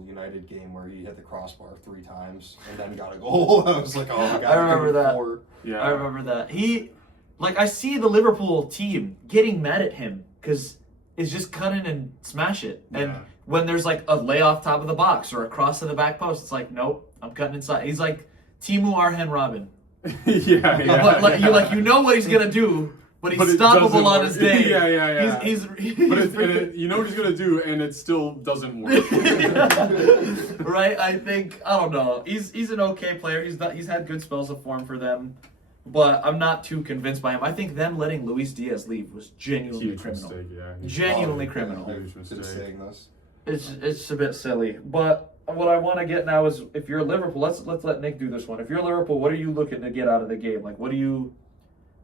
United game where he hit the crossbar 3 times and then got a goal. I was like, oh my god. I remember that. Yeah. I remember that. I see the Liverpool team getting mad at him because it's just cut in and smash it. And when there's like a layoff top of the box or a cross to the back post, it's like, nope, I'm cutting inside. He's like Timu Arhen Robin. But you know what he's gonna do, but he's stoppable on his day. Yeah. He's you know what he's gonna do, and it still doesn't work. Right? I don't know. He's an okay player. He's had good spells of form for them. But I'm not too convinced by him. I think them letting Luis Diaz leave was genuinely criminal. Mistake, genuinely criminal. Huge mistake. It's a bit silly. But what I want to get now is, if you're Liverpool, let's let Nick do this one. If you're Liverpool, what are you looking to get out of the game? Like, what do you?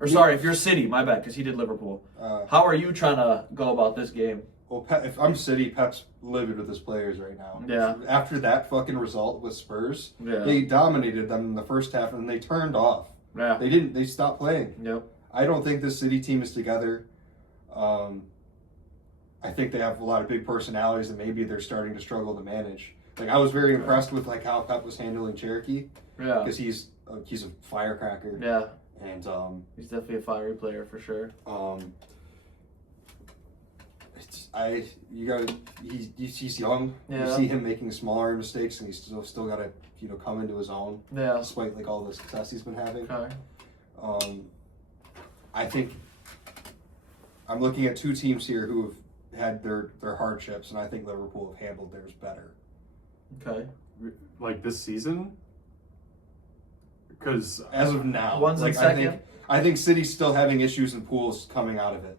Or sorry, if you're City, my bad, because he did Liverpool. How are you trying to go about this game? Well, if I'm City, Pep's livid with his players right now. Yeah. After that fucking result with Spurs, yeah. They dominated them in the first half and they turned off. Yeah. They stopped playing. Yep. I don't think this City team is together. I think they have a lot of big personalities, and maybe they're starting to struggle to manage. Like I was very impressed with like how Pep was handling Cherokee. Yeah. Because he's a firecracker. Yeah. And he's definitely a fiery player for sure. He's young. Yeah. You see him making smaller mistakes, and he's still got to come into his own. Yeah. Despite like all the success he's been having. Okay. I think I'm looking at two teams here who have had their hardships, and I think Liverpool have handled theirs better. Okay. Like this season? Because as of now, one's like second. I think City's still having issues and Pool's coming out of it.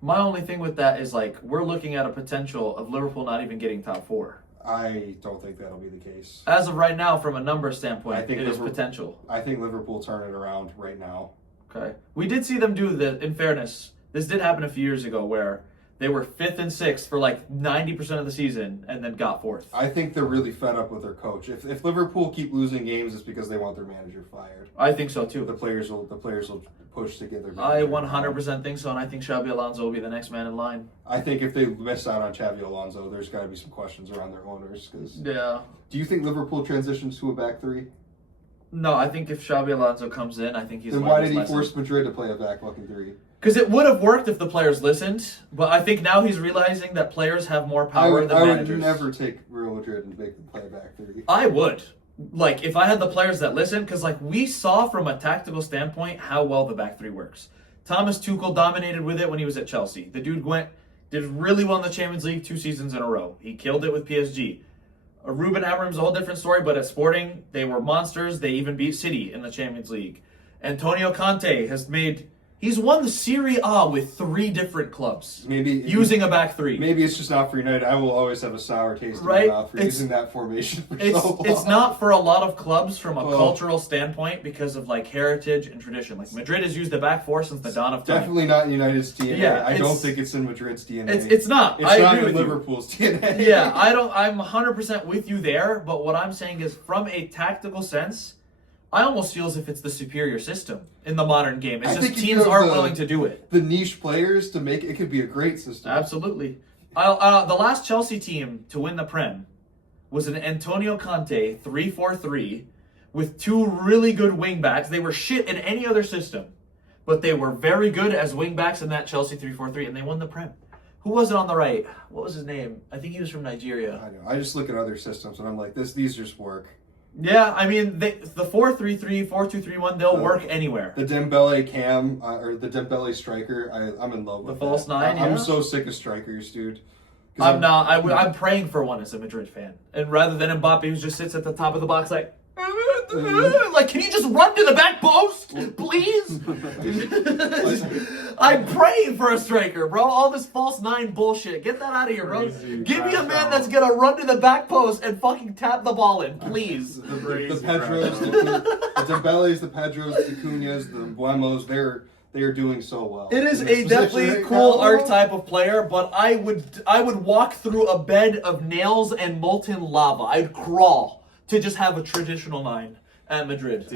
My only thing with that is like we're looking at a potential of Liverpool not even getting top 4. I don't think that'll be the case. As of right now, from a number standpoint, I think it is potential. I think Liverpool turn it around right now. Okay. We did see them do in fairness, this did happen a few years ago where they were 5th and 6th for like 90% of the season and then got 4th. I think they're really fed up with their coach. If Liverpool keep losing games, it's because they want their manager fired. I think so too. The players will push to get their I manager 100% think so, and I think Xabi Alonso will be the next man in line. I think if they miss out on Xabi Alonso, there's got to be some questions around their owners. Yeah. Do you think Liverpool transitions to a back three? No, I think if Xabi Alonso comes in, I think he's. Then why did he force Madrid to play a back fucking three? Because it would have worked if the players listened, but I think now he's realizing that players have more power than managers. I would never take Real Madrid and make them play a back three. I would. Like, if I had the players that listen, because, like, we saw from a tactical standpoint how well the back three works. Thomas Tuchel dominated with it when he was at Chelsea. The dude did really well in the Champions League 2 seasons in a row. He killed it with PSG. Ruben Amorim's a whole different story, but at Sporting, they were monsters. They even beat City in the Champions League. Antonio Conte he's won the Serie A with 3 different clubs. Maybe using a back three. Maybe it's just not for United. I will always have a sour taste in my mouth for using that formation for so long. It's not for a lot of clubs from a cultural standpoint because of like heritage and tradition. Like Madrid has used the back four since the dawn of time. Definitely not in United's DNA. Yeah, I don't think it's in Madrid's DNA. It's not. It's not in Liverpool's DNA. Yeah, I'm 100% with you there, but what I'm saying is from a tactical sense, I almost feel as if it's the superior system in the modern game. It's just teams aren't willing to do it. The niche players to make it could be a great system. Absolutely. The last Chelsea team to win the Prem was an Antonio Conte 3-4-3 with 2 really good wingbacks. They were shit in any other system, but they were very good as wingbacks in that Chelsea 3-4-3, and they won the Prem. Who was it on the right? What was his name? I think he was from Nigeria. I know. I just look at other systems and I'm like, these just work. Yeah, I mean, the 4-3-3, 4-2-3-1, they'll work anywhere. The Dembele cam, or the Dembele striker, I'm in love with the false 9, I'm so sick of strikers, dude. I'm not. I'm praying for one as a Madrid fan. And rather than Mbappe, who just sits at the top of the box like, can you just run to the back post, please? I'm praying for a striker, bro. All this false 9 bullshit. Get that out of here, bro. Give me a man that's going to run to the back post and fucking tap the ball in, please. The Pedros, the Dembeles, the Pedros, the Cunhas, the Buemos, they are doing so well. It is a definitely cool archetype of player, but I would walk through a bed of nails and molten lava. I'd crawl to just have a traditional 9 at Madrid.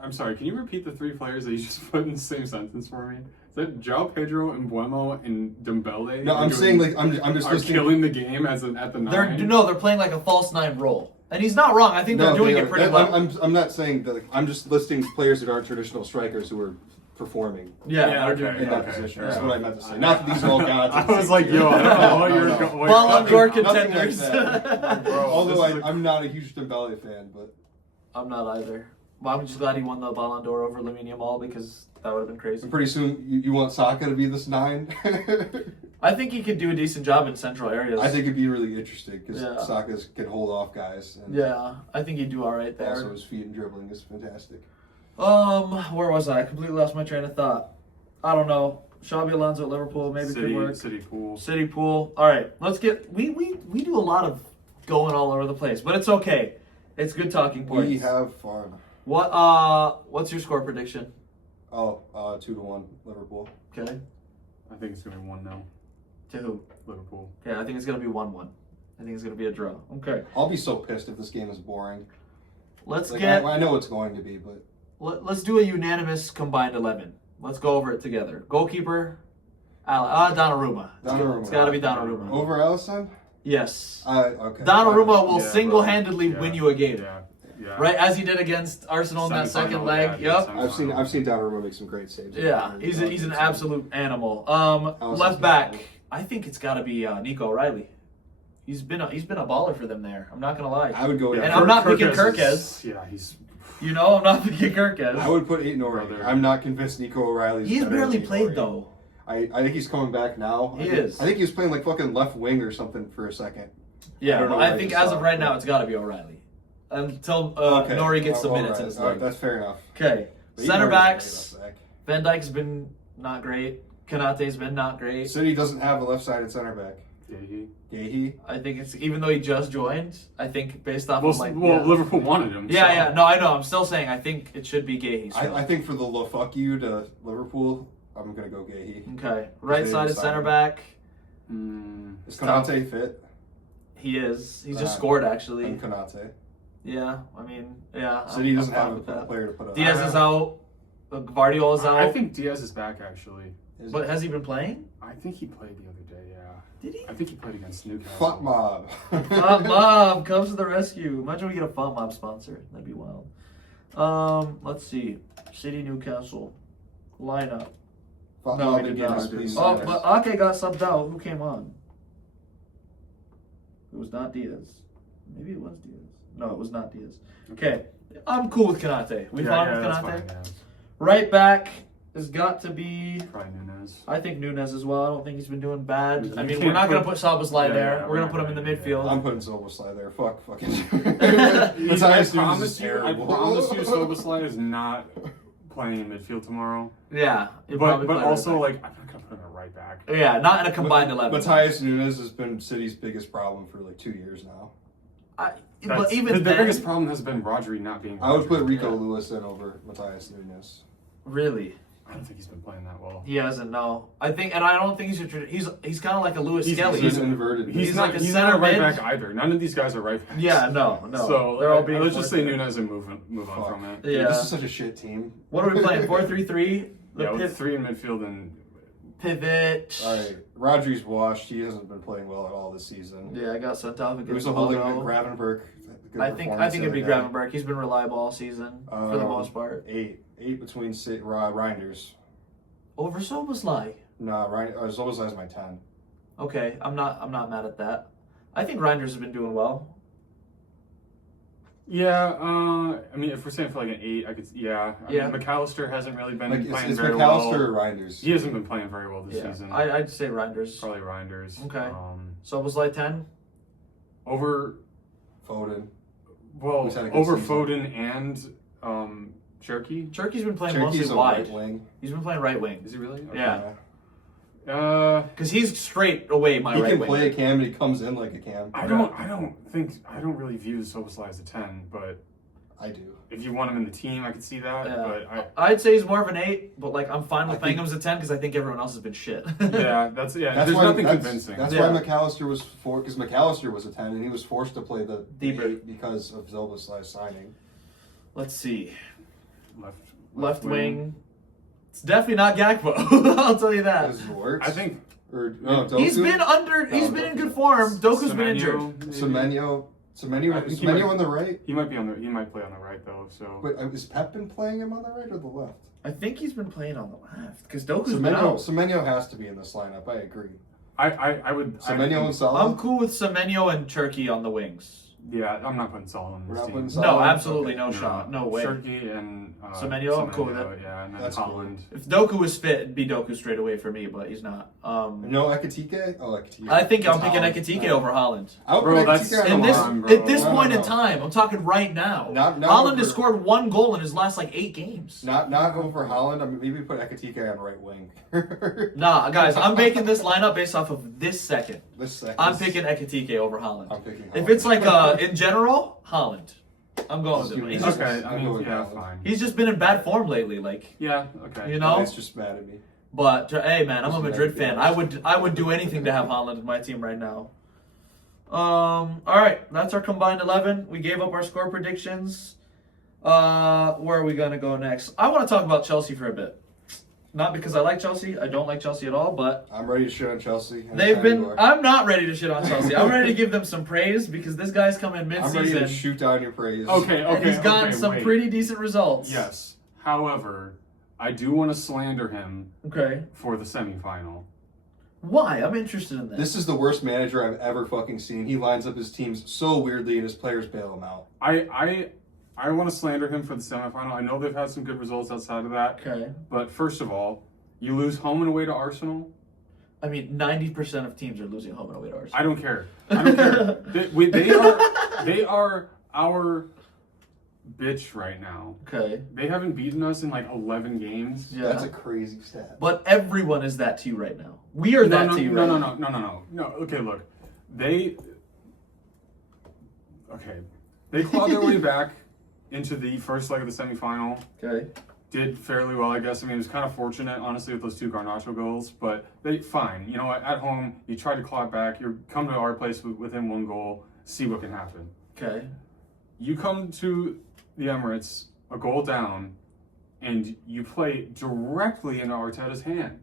I'm sorry, can you repeat the 3 players that you just put in the same sentence for me? Is that João Pedro and Buemo and Dembele? No, I'm saying like I'm just listening. Killing the game at the 9. They're playing like a false 9 role. And he's not wrong. I think they're doing it pretty well. I'm not saying that. Like, I'm just listing players that aren't traditional strikers who are performing. In that position. That's what I meant to say. Not that these are all gods. I was like, yo, I don't know what you're going. Ballon d'Or contenders. Although I'm not a huge Dembele fan, but I'm not either. Well, I'm just glad he won the Ballon d'Or over Lamine Yamal because that would have been crazy. And pretty soon you want Saka to be this 9. I think he could do a decent job in central areas. I think it'd be really interesting because Saka can hold off guys. And I think he'd do all right there. Also, his feet and dribbling is fantastic. Where was I? I completely lost my train of thought. I don't know. Xabi Alonso at Liverpool maybe could work. City Pool. All right, let's get. We do a lot of going all over the place, but it's okay. It's good talking points. We have fun. What's your score prediction? 2-1 Liverpool. Okay. I think it's gonna be 1-0. To who? Liverpool. Okay, I think it's gonna be 1-1. I think it's gonna be a draw. Okay. I'll be so pissed if this game is boring. I know it's going to be, but let's do a unanimous combined 11. Let's go over it together. Goalkeeper. Donnarumma. Donnarumma. It's got to be Donnarumma. Over Alisson? Yes. Okay. Donnarumma will Yeah, single-handedly yeah, win you a game. Yeah. Right, as he did against Arsenal in that second Semifinal, leg. yeah, Yep. semifinal. I've seen Donnarumma make some great saves. Yeah, he's an absolute animal. Left back, I think it's got to be Nico O'Reilly. He's been a baller for them there. I'm not gonna lie. I would go with And I'm not picking Kirkes Kirkes. Yeah, he's. You know, I'm not picking Kirkes. I would put Aït-Nouri. I'm not convinced Nico O'Reilly's He's better barely than played Aït-Nouri. though. I think he's coming back now. He is. I think he was playing like fucking left wing or something for a second. Yeah, don't know but what I I think just as saw. of right now, it's got to be O'Reilly until Okay. Nori gets the All minutes right. in his All right, leg. that's fair enough. Okay, But center Aït-Nouri's a backs. great left back. Van Dijk's been not great. Kanate's been not great. City doesn't have a left-sided center back. Gahey. I think it's even though he just joined. I think based off Well, of like Liverpool wanted him. Yeah, so. yeah. No, I know. I'm still saying I think it should be Gahey. still. I think for the fuck you to Liverpool, I'm gonna go Gahey. Okay, right-sided didn't center sign back. Is Konate fit? He is. He's just scored actually. And Konate. Yeah, I mean, yeah. City I'm doesn't fine have with a that. player to put up. Diaz is out. Guardiola's out. I think Diaz is back actually. But has he been playing? I think he played the other day. Yeah. Did he? I think he played against Newcastle. Fuck mob. Font Mob comes to the rescue. Imagine we get a Font Mob sponsor. That'd be wild. Let's see. City Newcastle lineup. Fuck No, mob he did again, not. please. Oh, but Ake got subbed out. Who came on? It was not Diaz. Maybe it was Diaz. No, it was not Diaz. Okay, I'm cool with Konate. We fine with that's Konate. fine, yeah. Right back has got to be. Probably Nunez. I think Nunez as well. I don't think he's been doing bad. You I mean, can't we're not going to put- put Szoboszlai Yeah, there. yeah, We're going to we're put not him in the gonna do that. midfield. I'm putting Szoboszlai there. Fucking. I Matthias Nunes promise is you, terrible. Soboslai is not playing in midfield tomorrow. Yeah, he'll But probably play also, right like, I'm not gonna put him at right back. back. Yeah, not in a combined 11. Matthias Nunes has been City's biggest problem for like 2 years now. But even the then, biggest problem has been Rodri not being. I would put Rodri. Rico Yeah. Lewis in over Matthias Nunes. really, I don't think he's been playing that well. he hasn't. No, I think, and I don't think he's kind of like a Lewis Skelly. He's inverted. He's not, like a he's center not a right mid. back either. None of these guys are right backs. Yeah, no. So they're all being. let's just say forced. Nunez and move on Fuck. from it. Dude, Yeah. this is such a shit team. What are we playing? 4-3-3. Yeah, with three in midfield and Pivot. All right, Rodri's washed. He hasn't been playing well at all this season. Yeah, I got sent off It was against a holding Mono. Gravenberg. Good I think performance it'd be the other day. Gravenberg. He's been reliable all season for the most part. 8 between Reinders. Over Szoboszlai. No, Zoboszlai is my 10. Okay, I'm not mad at that. I think Reinders has been doing well. yeah. I mean, if we're saying for like an 8, I could. Yeah. I Yeah. mean, McAllister hasn't really been Like, playing it's very McAllister well. or Reinders? He hasn't been playing very well this Yeah, season. I'd say Reinders. Probably Reinders. Okay. Szoboszlai 10. Over Foden. Well, Who's had a good over season. Foden and Cherky. Turkey's been playing Cherky's mostly a wide. right wing. He's been playing right wing. Is he really? Okay. Yeah. Uh, Because he's straight away my He right can wing. play a cam and he comes in like a cam. I don't really view Soboslai as a 10, but I do. if you want him in the team, I could see that. Yeah. I'd say he's more of an 8, but like I'm fine with I playing think- him as a 10 because I think everyone else has been shit. But That's there's why, nothing that's, convincing. That's Yeah. why McAllister was because McAllister was a 10 and he was forced to play the Deeper. 8 because of Zoboszlai's signing. Let's see. left Wing. It's definitely not Gakpo. I'll tell you that. Is Wirtz? I think Or no, Doku? He's been He's been in good form. Doku's been injured. Semenyo I think he Semenyo might- on the right. He might play on the right though. So Wait, has Pep been playing him on the right or the left? I think he's been playing on the left because Doku's been Semenyo, out. Semenyo has to be in this lineup. I agree. I would. Semenyo and Salah. I'm cool with Semenyo and Turkey on the wings. Yeah, I'm not putting Salah on We're this not team. putting No, Salah? absolutely Okay. no shot. No way. Cherky and Semenyo, I'm cool with it. Yeah, and then That's cool. Holland. If Doku was fit, it'd be Doku straight away for me, but he's not. No Ekitike? Oh, Ekitike. I think I'm That's picking Haaland. Ekitike Yeah. over Holland. I would Bro, put that's- Ekitike In on this, Come on, bro. at this No, point no, in no. time, I'm talking right now. Not Holland has over- scored 1 goal in his last like 8 games. Not over Holland. I mean, maybe put Ekitike on right wing. Nah, guys, I'm making this lineup based off of this second. This second. I'm picking Ekitike over Holland. I'm picking If Holland. it's like in general, Holland. I'm going with him. Just- Okay, I I'm mean, going yeah, Holland. fine. He's just been in bad form lately, like, Yeah, okay. you know. It's just mad at me. But hey, man, I'm a Just Madrid mad, fan. yeah. I would do anything to have Holland in my team right now. All right, that's our combined 11. We gave up our score predictions. Where are we gonna go next? I want to talk about Chelsea for a bit. Not because I like Chelsea. I don't like Chelsea at all, but I'm ready to shit on Chelsea. they've anytime been. you are. I'm not ready to shit on Chelsea. I'm ready to give them some praise because this guy's come in I'm ready mid-season to shoot down your praise. Okay, and he's gotten some wait. pretty decent results. Yes. However, I do want to slander him Okay. for the semifinal. Why? I'm interested in this. This is the worst manager I've ever fucking seen. He lines up his teams so weirdly and his players bail him out. I want to slander him for the semifinal. I know they've had some good results outside of that. Okay. But first of all, you lose home and away to Arsenal. I mean, 90% of teams are losing home and away to Arsenal. I don't care. I don't care. They are our bitch right now. Okay. They haven't beaten us in like 11 games. Yeah. That's a crazy stat. But everyone is that to you right now. We are that to you right now. No. Okay, look. They clawed their way back into the first leg of the semifinal. Okay. Did fairly well, I guess. I mean, it was kind of fortunate, honestly, with those 2 Garnacho goals. But fine. You know what? At home, you try to claw it back. You come to our place within 1 goal. See what can happen. Okay. You come to the Emirates, a goal down, and you play directly into Arteta's hand.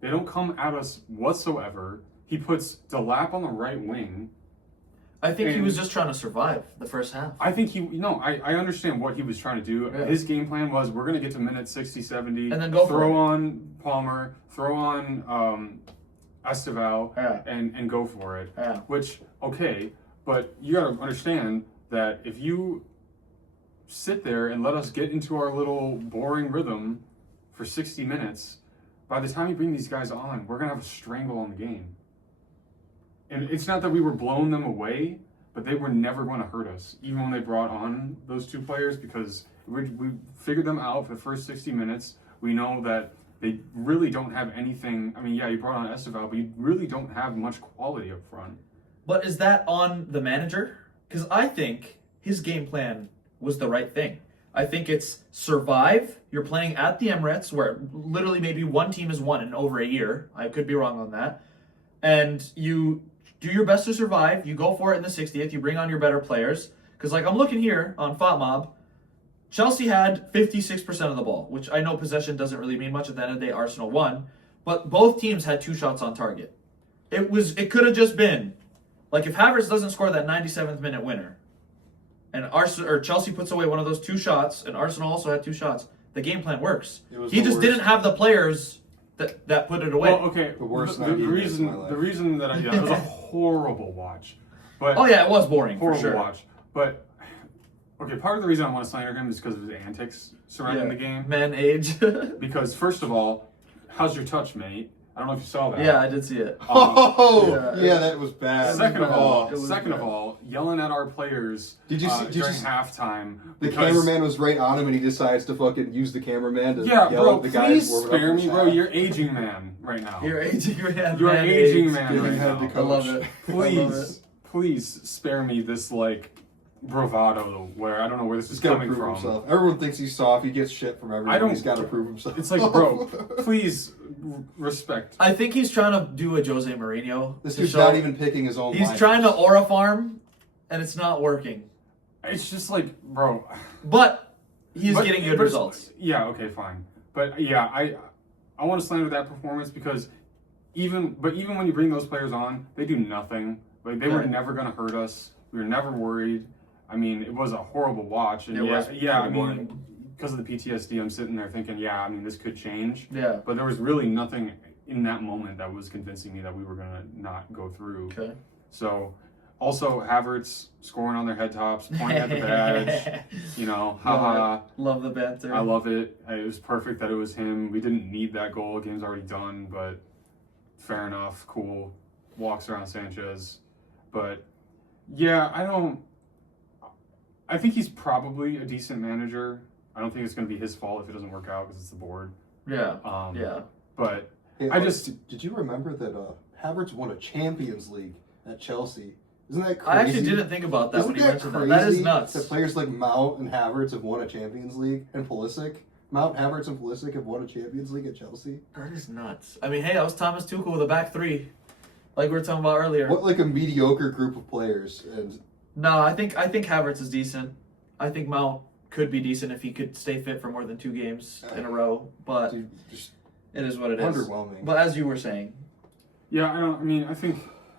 They don't come at us whatsoever. He puts Delap on the right wing. I think he And- was just trying to survive the first half. I think I understand what he was trying to do. Yeah. His game plan was, we're going to get to minute 60, 70. And then go for throw it. on Palmer, throw on Esteval, Yeah. and go for it. Yeah. Which, okay, but you got to understand that if you sit there and let us get into our little boring rhythm for 60 minutes, by the time you bring these guys on, we're going to have a strangle on the game. And it's not that we were blowing them away, but they were never going to hurt us, even when they brought on those 2 players, because we figured them out for the first 60 minutes. We know that they really don't have anything. I mean, yeah, you brought on Esteval, but you really don't have much quality up front. But is that on the manager? Because I think his game plan was the right thing. I think it's survive. You're playing at the Emirates, where literally maybe one team has won in over a year. I could be wrong on that. And you do your best to survive. You go for it in the 60th. You bring on your better players. Because like I'm looking here on FOTMob, Chelsea had 56% of the ball, which I know possession doesn't really mean much. At the end of the day, Arsenal won. But both teams had 2 shots on target. It could have just been, like if Havertz doesn't score that 97th minute winner, and Chelsea puts away one of those 2 shots, and Arsenal also had 2 shots, the game plan works. He just didn't have the players that put it away. Well, okay, The worst the 90 minutes of my life. reason that it was a horrible watch. But Oh yeah, it was boring for horrible sure. watch. But okay, part of the reason I want to slander him is because of his antics surrounding the game. Man age. Because first of all, how's your touch, mate? I don't know if you saw that. Yeah, I did see it. Oh, Yeah. that was bad. Second of all, It was second of bad. all, yelling at our players Did you see- did you during see- halftime. The because- cameraman was right on him, and he decides to fucking use the cameraman to Yeah, yell bro, at the guys please warming up spare for me, the bro. shot. You're aging man right now. You're aging man. You're man aging age. man Giving right head to now. coach. I love it. I love it. Please spare me this like bravado where I don't know where this He's is got to coming prove from. himself. Everyone thinks he's soft. He gets shit from everyone. I don't- He's got to prove himself. It's like, bro, please respect. I think he's trying to do a Jose Mourinho. This to dude's show- not even picking his own. He's lineups. trying to aura farm, and it's not working. It's just like, bro. But he's But- getting good but- results. Yeah, okay, fine. But yeah, I want to slander that performance because even when you bring those players on, they do nothing. Like they were Okay. never gonna hurt us. We were never worried. I mean, it was a horrible watch, and It was I pretty mean, boring. because of the PTSD, I'm sitting there thinking, yeah, I mean, this could change. Yeah. But there was really nothing in that moment that was convincing me that we were gonna not go through. Okay. So, also Havertz scoring on their head tops, pointing at the badge. You know, haha. Love the banter. I love it. It was perfect that it was him. We didn't need that goal. Game's already done, but fair enough. Cool. Walks around Sanchez. But yeah, I think he's probably a decent manager. I don't think it's going to be his fault if it doesn't work out because it's the board. Yeah. Um, Yeah. But Hey, I just- did you remember that Havertz won a Champions League at Chelsea? Isn't that crazy? I actually didn't think about that Isn't when you that mentioned crazy? that. That is nuts. That players like Mount and Havertz have won a Champions League, and Pulisic. Mount, Havertz, and Pulisic have won a Champions League at Chelsea. That is nuts. I mean, hey, that was Thomas Tuchel with a back 3, like we were talking about earlier. What like a mediocre group of players, and No, I think Havertz is decent. I think Mount could be decent if he could stay fit for more than 2 games in a row. But dude, just It is what it is. Underwhelming. But as you were saying, Yeah,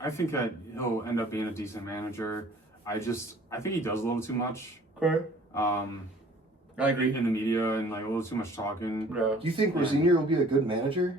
I think that he'll end up being a decent manager. I think he does a little too much. okay. I agree. In the media and like a little too much talking. Yeah, Do you think Rosenior will be a good manager?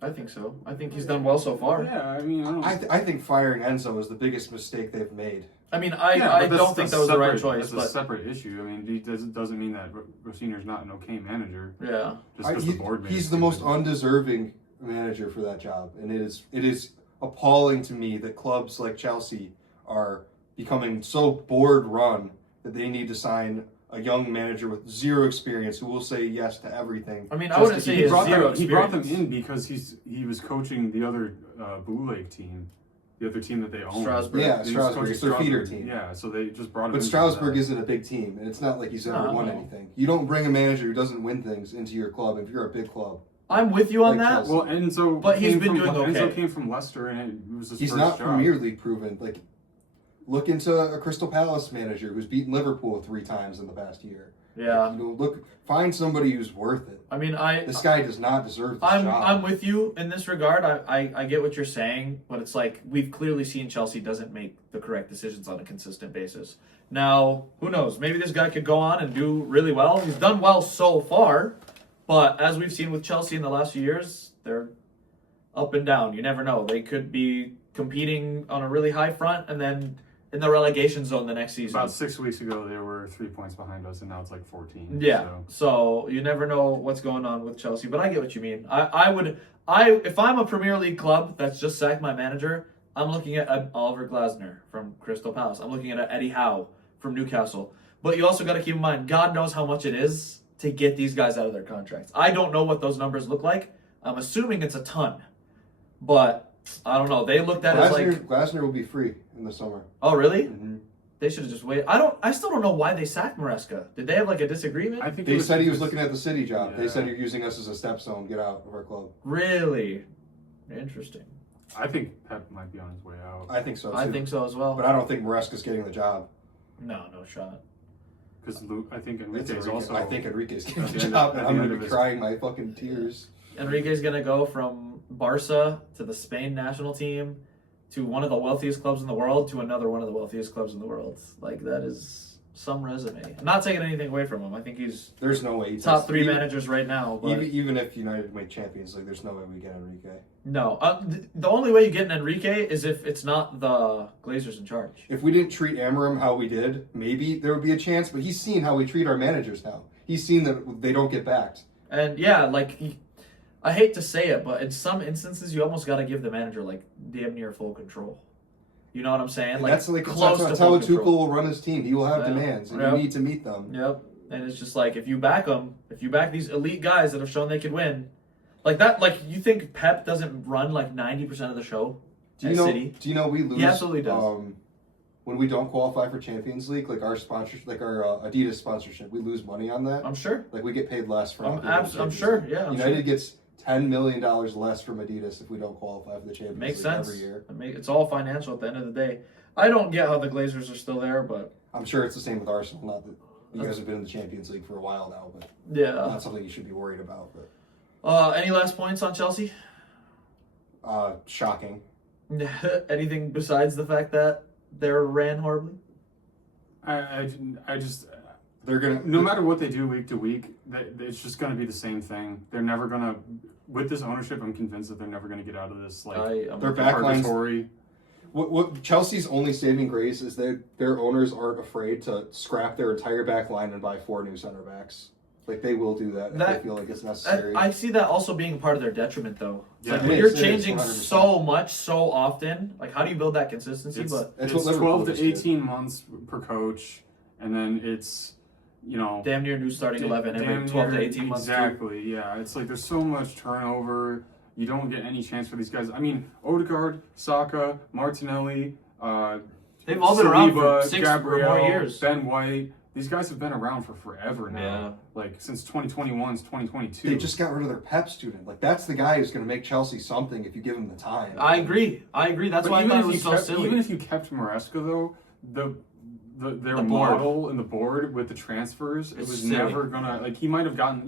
I think so. I think he's done well so far. Yeah, I mean, I don't. I think firing Enzo was the biggest mistake they've made. I mean, Yeah, I but don't think that was the right choice. That's But a separate issue. I mean, it doesn't mean that Rosenior's not an okay manager. yeah, Just because the board made He's it the most stupid. undeserving manager for that job, and it is appalling to me that clubs like Chelsea are becoming so board run that they need to sign a young manager with zero experience who will say yes to everything. I mean, I just wouldn't to say keep- he has zero He brought them experience. in because he was coaching the other Blue Lake team, the other team that they own. Strasbourg. Yeah, He was Strasbourg. coaching It's their feeder Strasbourg. team. Yeah, so they just brought him But in. Strasbourg for that. isn't a big team, and it's not like he's ever won No. anything. You don't bring a manager who doesn't win things into your club if you're a big club. I'm with you on Like that. Chelsea. Well, Enzo. But he's came been from, doing okay. Enzo came from Leicester, and it was his He's first not job. Premier League proven. Like, look into a Crystal Palace manager who's beaten Liverpool 3 times in the past year. Yeah, You know, find somebody who's worth it. I mean, This guy does not deserve this I'm job. with you in this regard. I get what you're saying, but it's like we've clearly seen Chelsea doesn't make the correct decisions on a consistent basis. Now, who knows? Maybe this guy could go on and do really well. He's done well so far, but as we've seen with Chelsea in the last few years, they're up and down. You never know. They could be competing on a really high front and then in the relegation zone the next season. About 6 weeks ago, they were 3 points behind us, and now it's like 14. Yeah. So. So you never know what's going on with Chelsea, but I get what you mean. If I'm a Premier League club that's just sacked my manager, I'm looking at Oliver Glasner from Crystal Palace. I'm looking at Eddie Howe from Newcastle. But you also got to keep in mind, God knows how much it is to get these guys out of their contracts. I don't know what those numbers look like. I'm assuming it's a ton, but I don't know. They looked at it as like, Glasner will be free in the summer. oh really? Mm-hmm. They should have just waited. I still don't know why they sacked Maresca. Did they have like a disagreement? I think They said he was because- looking at the City job. They Yeah. said you're using us as a stepstone. Get out of our club. Really? Interesting. I think Pep might be on his way out. I think so too. I think so as well. But I don't think Maresca's getting the job. No shot. Because I think It's Enrique is Enrique. also. I think Enrique's getting at the the end- job, at and the I'm end going to of be his- crying my fucking tears. Enrique's gonna go from Barca to the Spain national team to one of the wealthiest clubs in the world to another one of the wealthiest clubs in the world. Like that is some resume. I'm not taking anything away from him. I think he's There's no way. top 3 managers right now. But Even if United make Champions League, there's no way we get Enrique. no, the only way you get an Enrique is if it's not the Glazers in charge. If we didn't treat Amorim how we did, maybe there would be a chance. But he's seen how we treat our managers now. He's seen that they don't get backed. And yeah, like I hate to say it, but in some instances, you almost got to give the manager like damn near full control. You know what I'm saying? And Like that's close to how full Tuchel control. will run his team. He will have Yeah. demands, and Yep. you need to meet them. Yep. And it's just like if you back them, if you back these elite guys that have shown they could win, like that. Like you think Pep doesn't run like 90% of the show Do at you know? City? Do you know we lose? He absolutely does. When we don't qualify for Champions League, like our sponsor, like our Adidas sponsorship, we lose money on that. I'm sure. Like we get paid less for. not being in the I'm Champions sure. League. Yeah. I'm United sure. gets $10 million less from Adidas if we don't qualify for the Champions Makes League sense. every year. It's all financial at the end of the day. I don't get how the Glazers are still there, but I'm sure it's the same with Arsenal. Not that you guys have been in the Champions League for a while now, but yeah. not something you should be worried about. But Any last points on Chelsea? shocking. Anything besides the fact that they're ran horribly? I just. They're gonna No matter what they do week to week, it's just going to be the same thing. They're never going to. With this ownership, I'm convinced that they're never going to get out of this Their back lines. purgatory. What Chelsea's only saving grace is that their owners aren't afraid to scrap their entire back line and buy 4 new center backs. Like they will do that if they feel like it's necessary. I see that also being part of their detriment, though. It's Yeah, like it when is, you're it is, changing 100%. so much, so often, like how do you build that consistency? It's, But That's it's what Liverpool 12 to just did. 18 months per coach, and then it's, damn near new starting 11 every damn 12 to near- 18 months. too. Exactly, yeah. It's like there's so much turnover. You don't get any chance for these guys. I mean, Odegaard, Saka, Martinelli, They've all been around for Saliba, 6 or more Gabriel, years. Ben White. These guys have been around for forever now. Yeah. Like since 2021, 2022. They just got rid of their Pep student. Like that's the guy who's going to make Chelsea something if you give him the time. I agree. That's But why I even thought if it was you so kept, silly. Even if you kept Maresca, though, their The board. model and the board with the transfers, it It's was silly. never gonna like. He might have gotten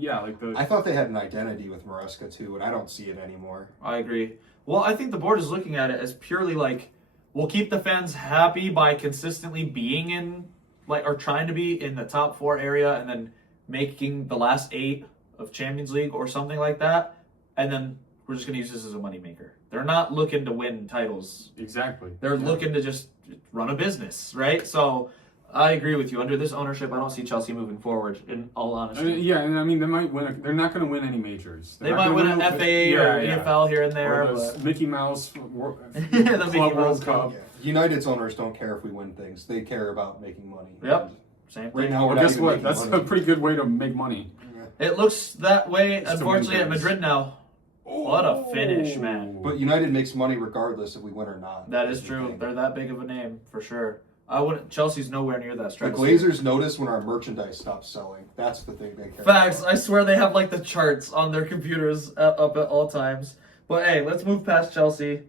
I thought they had an identity with Maresca too, and I don't see it anymore. I agree. Well, I think the board is looking at it as purely like, we'll keep the fans happy by consistently being in, like, or trying to be in the top 4 area and then making the last 8 of Champions League or something like that. And then we're just going to use this as a moneymaker. They're not looking to win titles. exactly. They're looking to just run a business, right? So I agree with you. Under this ownership, I don't see Chelsea moving forward, in all honesty. Yeah, and I mean they might win. They're not going to win any majors. They might win an FA or EFL here and there. Or those But Mickey Mouse Mickey Club Mouse World Cup. Cup. Yeah. United's owners don't care if we win things; they care about making money. Yep. Same Right thing. now, we're Well, not guess even what? making That's money. a pretty good way to make money. It looks that way, It's to unfortunately, win at things. Madrid now. What a finish, man. But United makes money regardless if we win or not. That is the true. thing. They're that big of a name, for sure. I wouldn't. Chelsea's nowhere near that The strike. Glazers notice when our merchandise stops selling. That's the thing they care Facts. about. I swear they have like the charts on their computers up at all times. But hey, let's move past Chelsea.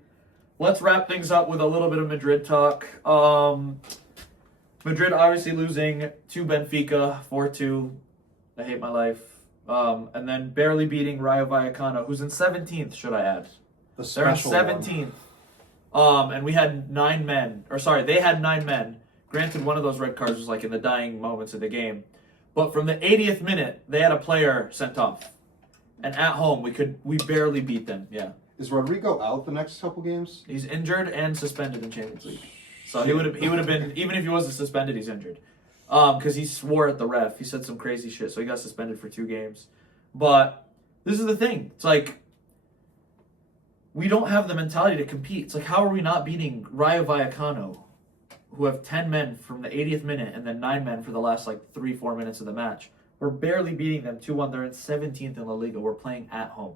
Let's wrap things up with a little bit of Madrid talk. Madrid obviously losing to Benfica 4-2. I hate my life. And then barely beating Rayo Vallecano, who's in 17th, should I add. The They're in special 17th. And we had 9 men. Or sorry, they had 9 men. Granted, one of those red cards was like in the dying moments of the game. But from the 80th minute, they had a player sent off. And at home, we barely beat them. Yeah. Is Rodrigo out the next couple games? He's injured and suspended in Champions League. So he would have been, even if he wasn't suspended, he's injured. Because he swore at the ref. He said some crazy shit, so he got suspended for 2 games. But this is the thing. It's like, we don't have the mentality to compete. It's like, how are we not beating Rayo Vallecano, who have 10 men from the 80th minute and then 9 men for the last like 3-4 minutes of the match? We're barely beating them 2-1. They're in 17th in La Liga. We're playing at home.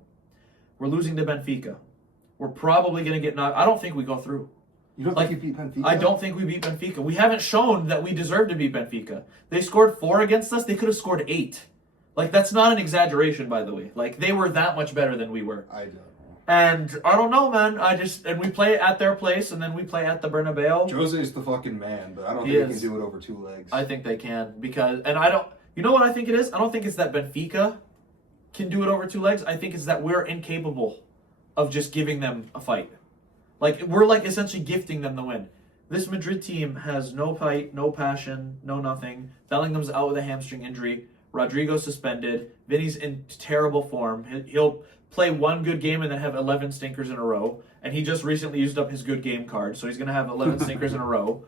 We're losing to Benfica. We're probably going to get knocked. I don't think we go through. You don't think you beat Benfica? I don't think we beat Benfica. We haven't shown that we deserve to beat Benfica. They scored 4 against us. They could have scored 8. Like, that's not an exaggeration, by the way. Like, they were that much better than we were. I don't know. And I don't know, man. And we play at their place, and then we play at the Bernabeu. Jose's the fucking man, but I don't think he can do it over 2 legs. I think they can, because, and I don't, you know what I think it is? I don't think it's that Benfica can do it over 2 legs. I think it's that we're incapable of just giving them a fight. Like, we're like essentially gifting them the win. This Madrid team has no fight, no passion, no nothing. Bellingham's out with a hamstring injury. Rodrigo's suspended. Vinny's in terrible form. He'll play 1 good game and then have 11 stinkers in a row. And he just recently used up his good game card, so he's going to have 11 stinkers in a row.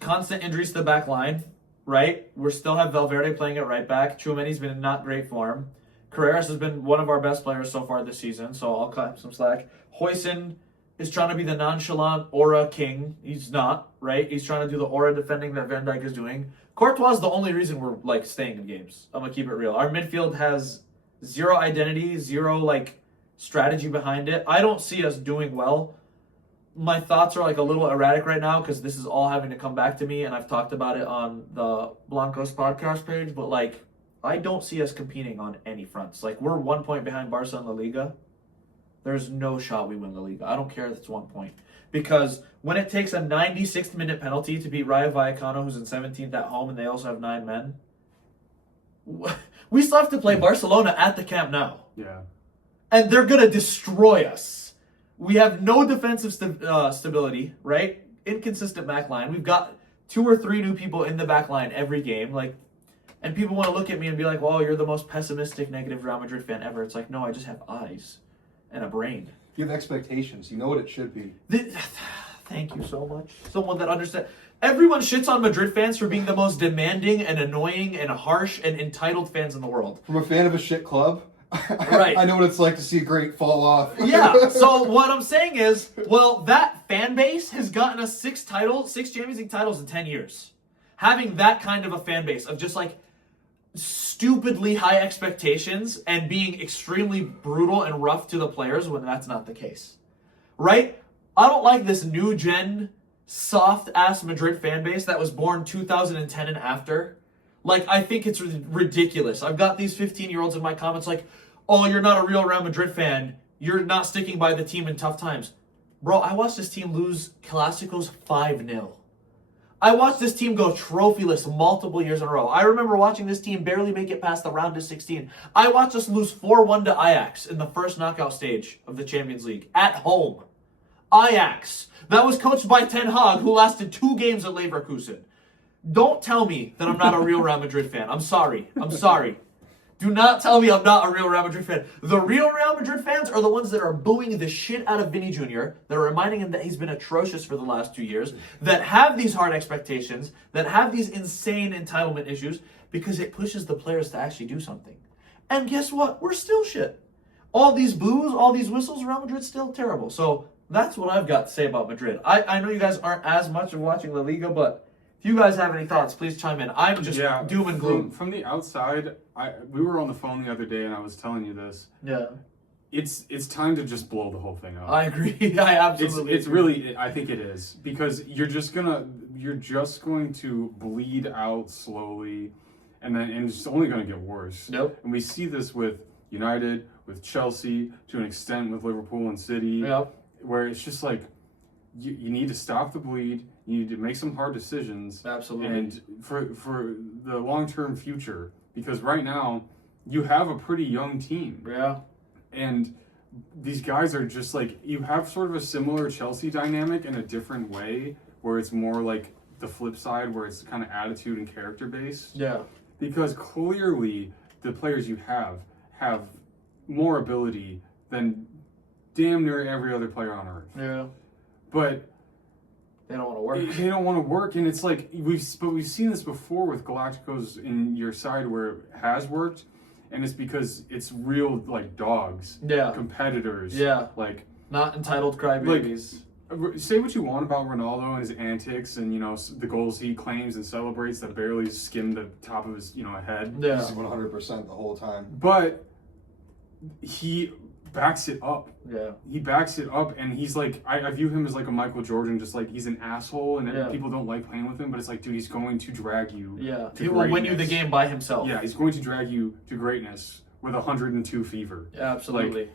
Constant injuries to the back line, right? We still have Valverde playing at right back. Tchouameni's been in not great form. Carreras has been one of our best players so far this season, so I'll cut him some slack. Huijsen is trying to be the nonchalant aura king. He's not, right? He's trying to do the aura defending that Van Dijk is doing. Courtois is the only reason we're like staying in games. I'm gonna keep it real. Our midfield has 0 identity, 0 like strategy behind it. I don't see us doing well. My thoughts are like a little erratic right now because this is all having to come back to me, and I've talked about it on the Blancos podcast page, but like, I don't see us competing on any fronts. Like, we're 1 point behind Barca in La Liga. There's no shot we win La Liga. I don't care if it's 1 point. Because when it takes a 96th minute penalty to beat Rayo Vallecano, who's in 17th at home, and they also have 9 men, we still have to play Barcelona at the Camp Nou. Yeah. And they're going to destroy us. We have no defensive stability, right? Inconsistent back line. We've got 2 or 3 new people in the back line every game. Like, and people want to look at me and be like, well, you're the most pessimistic, negative Real Madrid fan ever. It's like, no, I just have eyes and a brain. You have expectations. You know what it should be. Thank you so much. Someone that understands. Everyone shits on Madrid fans for being the most demanding and annoying and harsh and entitled fans in the world. From a fan of a shit club, Right. I know what it's like to see a great fall off. Yeah, so what I'm saying is, well, that fan base has gotten us 6 Champions League titles in 10 years. Having that kind of a fan base of just like stupidly high expectations and being extremely brutal and rough to the players when that's not the case. Right? I don't like this new gen soft-ass Madrid fan base that was born 2010 and after. Like, I think it's ridiculous. I've got these 15-year-olds in my comments like, oh, you're not a real Real Madrid fan. You're not sticking by the team in tough times. Bro, I watched this team lose Clásicos 5-0. I watched this team go trophyless multiple years in a row. I remember watching this team barely make it past the round of 16. I watched us lose 4-1 to Ajax in the first knockout stage of the Champions League at home. Ajax. That was coached by Ten Hag, who lasted 2 games at Leverkusen. Don't tell me that I'm not a real Real Madrid fan. I'm sorry. Do not tell me I'm not a real Real Madrid fan. The real Real Madrid fans are the ones that are booing the shit out of Vinny Jr., that are reminding him that he's been atrocious for the last 2 years, that have these hard expectations, that have these insane entitlement issues, because it pushes the players to actually do something. And guess what? We're still shit. All these boos, all these whistles, Real Madrid's still terrible. So that's what I've got to say about Madrid. I know you guys aren't as much of watching La Liga, but if you guys have any thoughts, please chime in. I'm just doom and gloom. From the outside, we were on the phone the other day, and I was telling you this. Yeah. It's time to just blow the whole thing up. I agree. I absolutely It's really, I think it is, because you're just going to bleed out slowly, and it's only going to get worse. Nope. And we see this with United, with Chelsea, to an extent with Liverpool and City, Yep. where it's just like you need to stop the bleed. You need to make some hard decisions. Absolutely. And for the long-term future, because right now you have a pretty young team. Yeah. And these guys are just like, you have sort of a similar Chelsea dynamic in a different way, where it's more like the flip side, where it's kind of attitude and character based. Yeah. Because clearly the players you have more ability than damn near every other player on earth. Yeah. But they don't want to work. They don't want to work, and it's like we've seen this before with Galacticos in your side where it has worked, and it's because it's real like dogs, competitors, like not entitled crybabies. Like, say what you want about Ronaldo and his antics, and the goals he claims and celebrates that barely skim the top of his head. Yeah, he's 100% the whole time. But he backs it up. Yeah. He backs it up, and he's like, I view him as like a Michael Jordan, just like he's an asshole, and people don't like playing with him, but it's like, dude, he's going to drag you. Yeah. He will win you the game by himself. Yeah, he's going to drag you to greatness with 102 fever. Yeah, absolutely. Like,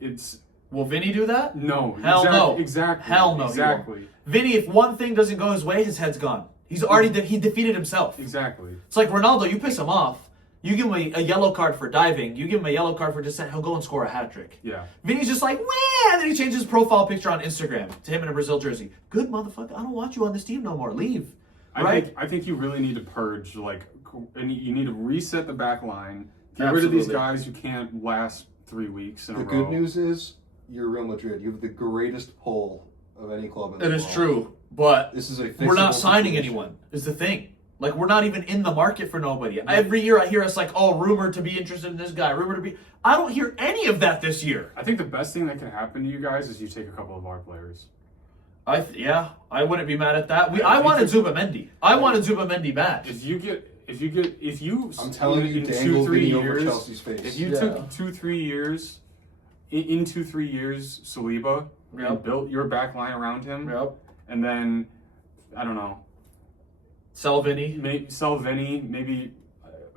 it's... Will Vinny do that? No. Hell no. Exactly. Hell no. Exactly. Vinny, if one thing doesn't go his way, his head's gone. He's already he defeated himself. Exactly. It's like Ronaldo, you piss him off. You give him a yellow card for diving. You give him a yellow card for dissent. He'll go and score a hat trick. Yeah. Vinny's just like, wah! And then he changes his profile picture on Instagram to him in a Brazil jersey. Good motherfucker. I don't want you on this team no more. Leave. Right? I think you really need to purge, and you need to reset the back line. Get rid of these guys who can't last 3 weeks in a row. The good news is, you're Real Madrid. You have the greatest pull of any club in the world. It is true, but this is we're not signing anyone, is the thing. Like, we're not even in the market for nobody. Every year I hear us like, oh, rumored to be interested in this guy, rumored to be... I don't hear any of that this year. I think the best thing that can happen to you guys is you take a couple of our players. I wouldn't be mad at that. I wanted Zubamendi. I wanted Zubamendi bad. If you I'm telling you, in dangle 2-3 over years, Chelsea's face. if you took 2-3 years, in 2-3 years, Saliba, and built your back line around him, and then, I don't know, sell Vinny, maybe,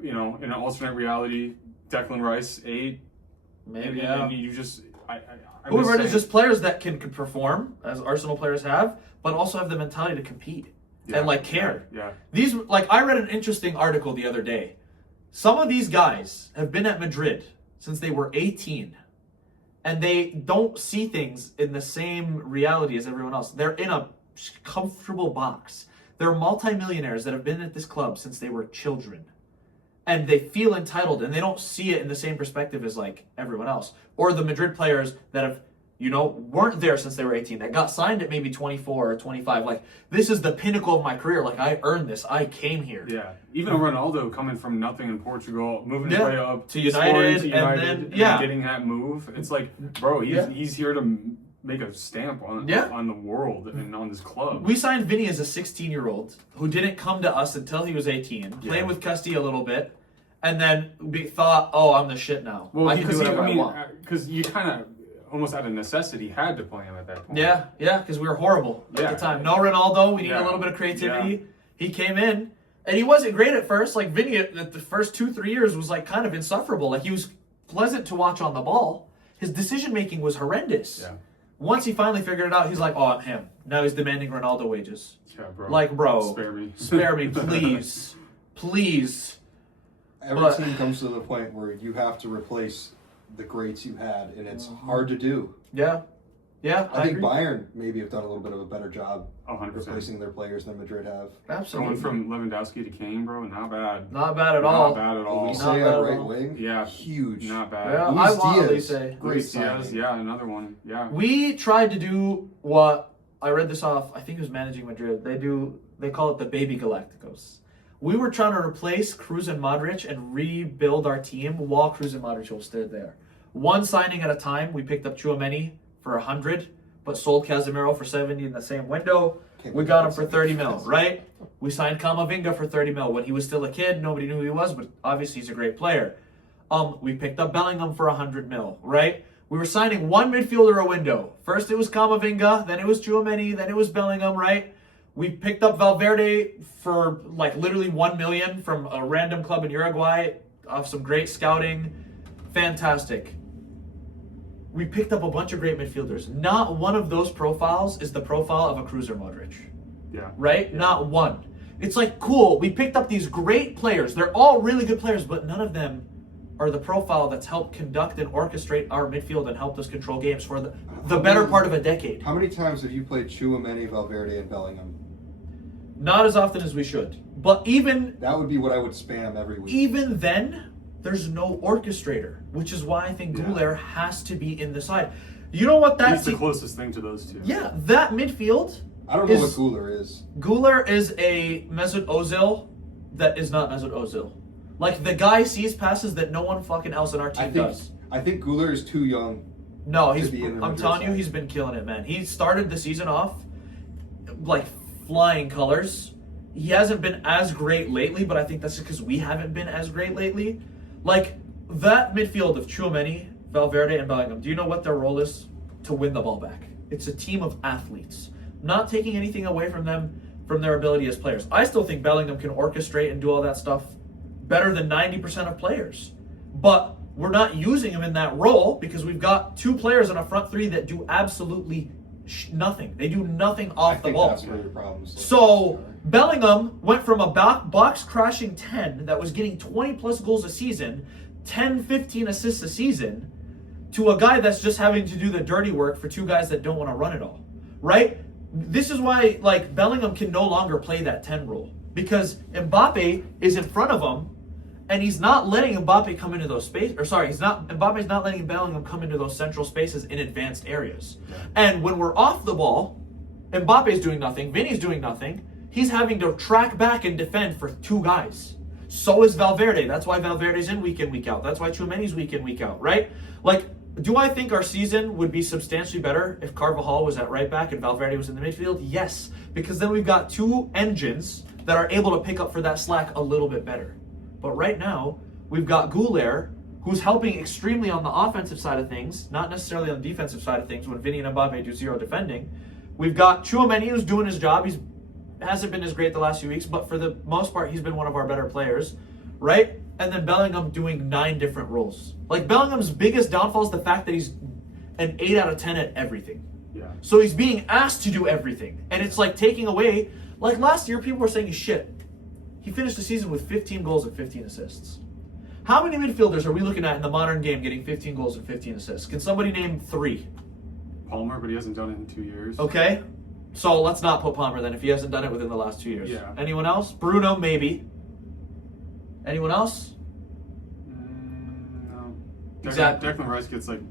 in an alternate reality, Declan Rice, 8. Maybe, and you just, whoever it is, just players that can perform, as Arsenal players have, but also have the mentality to compete and care. Yeah. These, I read an interesting article the other day. Some of these guys have been at Madrid since they were 18, and they don't see things in the same reality as everyone else. They're in a comfortable box. They're multimillionaires that have been at this club since they were children. And they feel entitled, and they don't see it in the same perspective as everyone else. Or the Madrid players that have, weren't there since they were 18, that got signed at maybe 24 or 25. This is the pinnacle of my career. I earned this. I came here. Yeah. Even Ronaldo coming from nothing in Portugal, moving his way up to United, and then getting that move. It's like, bro, he's here to make a stamp on the world and on this club. We signed Vinny as a 16-year-old who didn't come to us until he was 18, played with Castilla a little bit, and then thought, oh, I'm the shit now. Well, I can do whatever I want. Because you kind of almost out of necessity had to play him at that point. Yeah, because we were horrible at the time. No Ronaldo, we needed a little bit of creativity. Yeah. He came in, and he wasn't great at first. Vinny, at the first 2-3 years, was kind of insufferable. He was pleasant to watch on the ball. His decision-making was horrendous. Yeah. Once he finally figured it out, he's like, oh, I'm him. Now he's demanding Ronaldo wages. Yeah, bro. Like, bro, spare me, please, please. Every team comes to the point where you have to replace the greats you had, and it's hard to do. Yeah, I think agree. Bayern maybe have done a little bit of a better job 100%. replacing their players than Madrid have. Absolutely. Going from Lewandowski to Kane, bro, not bad. Not bad at Not all. bad at all. Luis Not Diaz bad at right all. wing, Yeah. huge. Not bad. Yeah, Luis I want Diaz. Luis. Great Luis Diaz, signing. yeah, another one. Yeah. We tried to do what I read this off. I think it was Managing Madrid. They call it the Baby Galacticos. We were trying to replace Kroos and Modric and rebuild our team while Kroos and Modric will stay there. One signing at a time. We picked up Tchouaméni for 100, but sold Casemiro for 70 in the same window. We got him for 30 mil, right? We signed Camavinga for 30 mil when he was still a kid. Nobody knew who he was, but obviously he's a great player. We picked up Bellingham for 100 mil, right? We were signing one midfielder a window. First it was Camavinga, then it was Tchouaméni, then it was Bellingham, right? We picked up Valverde for like literally 1 million from a random club in Uruguay off some great scouting. Fantastic. We picked up a bunch of great midfielders. Not one of those profiles is the profile of a Kroos or Modric. Yeah. Right? Not one. It's like, cool, we picked up these great players. They're all really good players, but none of them are the profile that's helped conduct and orchestrate our midfield and helped us control games for the better part of a decade. How many times have you played Tchouaméni, Valverde, and Bellingham? Not as often as we should. But even That would be what I would spam every week. even then, there's no orchestrator, which is why I think Yeah. Goulet has to be in the side. You know what that He's the closest thing to those two. Yeah, that midfield. I don't know what Goulet is. Goulet is a Mesut Ozil that is not Mesut Ozil. Like, the guy sees passes that no one fucking else in our team does. I think Goulet is too young. No, to be in the I'm Madrid telling you, side. he's been killing it, man. He started the season off like flying colors. He hasn't been as great lately, but I think that's because we haven't been as great lately. Like, that midfield of Tchouaméni, Valverde, and Bellingham, do you know what their role is? To win the ball back. It's a team of athletes. Not taking anything away from them, from their ability as players. I still think Bellingham can orchestrate and do all that stuff better than 90% of players. But we're not using him in that role because we've got two players in a front three that do absolutely nothing. They do nothing off the ball. That's where your problems lie. So Bellingham went from a box crashing 10 that was getting 20 plus goals a season, 10, 15 assists a season, to a guy that's just having to do the dirty work for two guys that don't want to run it all. Right? This is why, like, Bellingham can no longer play that 10 role because Mbappe is in front of him. And he's not letting Mbappe come into those spaces. Mbappe's not letting Bellingham come into those central spaces in advanced areas. Yeah. And when we're off the ball, Mbappe's doing nothing, Vinny's doing nothing. He's having to track back and defend for two guys. So is Valverde. That's why Valverde's in, week out. That's why Tchouaméni's week in, week out, right? Like, do I think our season would be substantially better if Carvajal was at right back and Valverde was in the midfield? Yes, because then we've got two engines that are able to pick up for that slack a little bit better. But right now, we've got Goulet, who's helping extremely on the offensive side of things, not necessarily on the defensive side of things when Vinny and Mbappe do zero defending. We've got Tchouaméni, who's doing his job. He hasn't been as great the last few weeks, but for the most part, he's been one of our better players, right? And then Bellingham doing 9 different roles. Like, Bellingham's biggest downfall is the fact that he's an 8 out of 10 at everything. Yeah. So he's being asked to do everything. And it's like taking away, like last year, people were saying he's shit. He finished the season with 15 goals and 15 assists. How many midfielders are we looking at in the modern game getting 15 goals and 15 assists? Can somebody name 3? Palmer, but he hasn't done it in 2 years. Okay. So let's not put Palmer then if he hasn't done it within the last 2 years. Yeah. Anyone else? Bruno, maybe. Anyone else? No. Exactly. Declan Rice gets like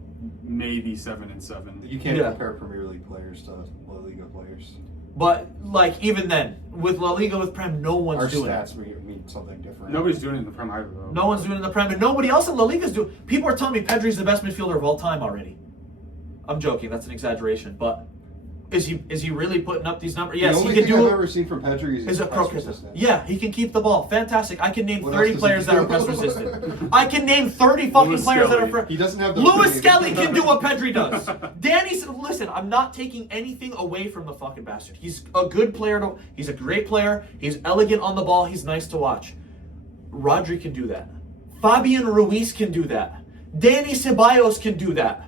maybe 7 and 7. You can't compare Premier League players to La Liga players. But, like, even then, with La Liga, with Prem, no one's doing it. Our stats mean something different. Nobody's doing it in the Prem either, though. No one's doing it in the Prem, and nobody else in La Liga is doing it. People are telling me Pedri's the best midfielder of all time already. I'm joking. That's an exaggeration. But is he really putting up these numbers? Yes, the only he can thing do I've it. ever seen from Pedri is a press crook. resistant. Yeah, he can keep the ball. Fantastic. I can name What 30 else does players he that are do? press resistant. I can name 30 fucking Lewis players that Skelly. are He doesn't have the Lewis ability. Skelly can do what Pedri does. Danny said, listen, I'm not taking anything away from the fucking bastard. He's a good player. He's a great player. He's elegant on the ball. He's nice to watch. Rodri can do that. Fabian Ruiz can do that. Danny Ceballos can do that.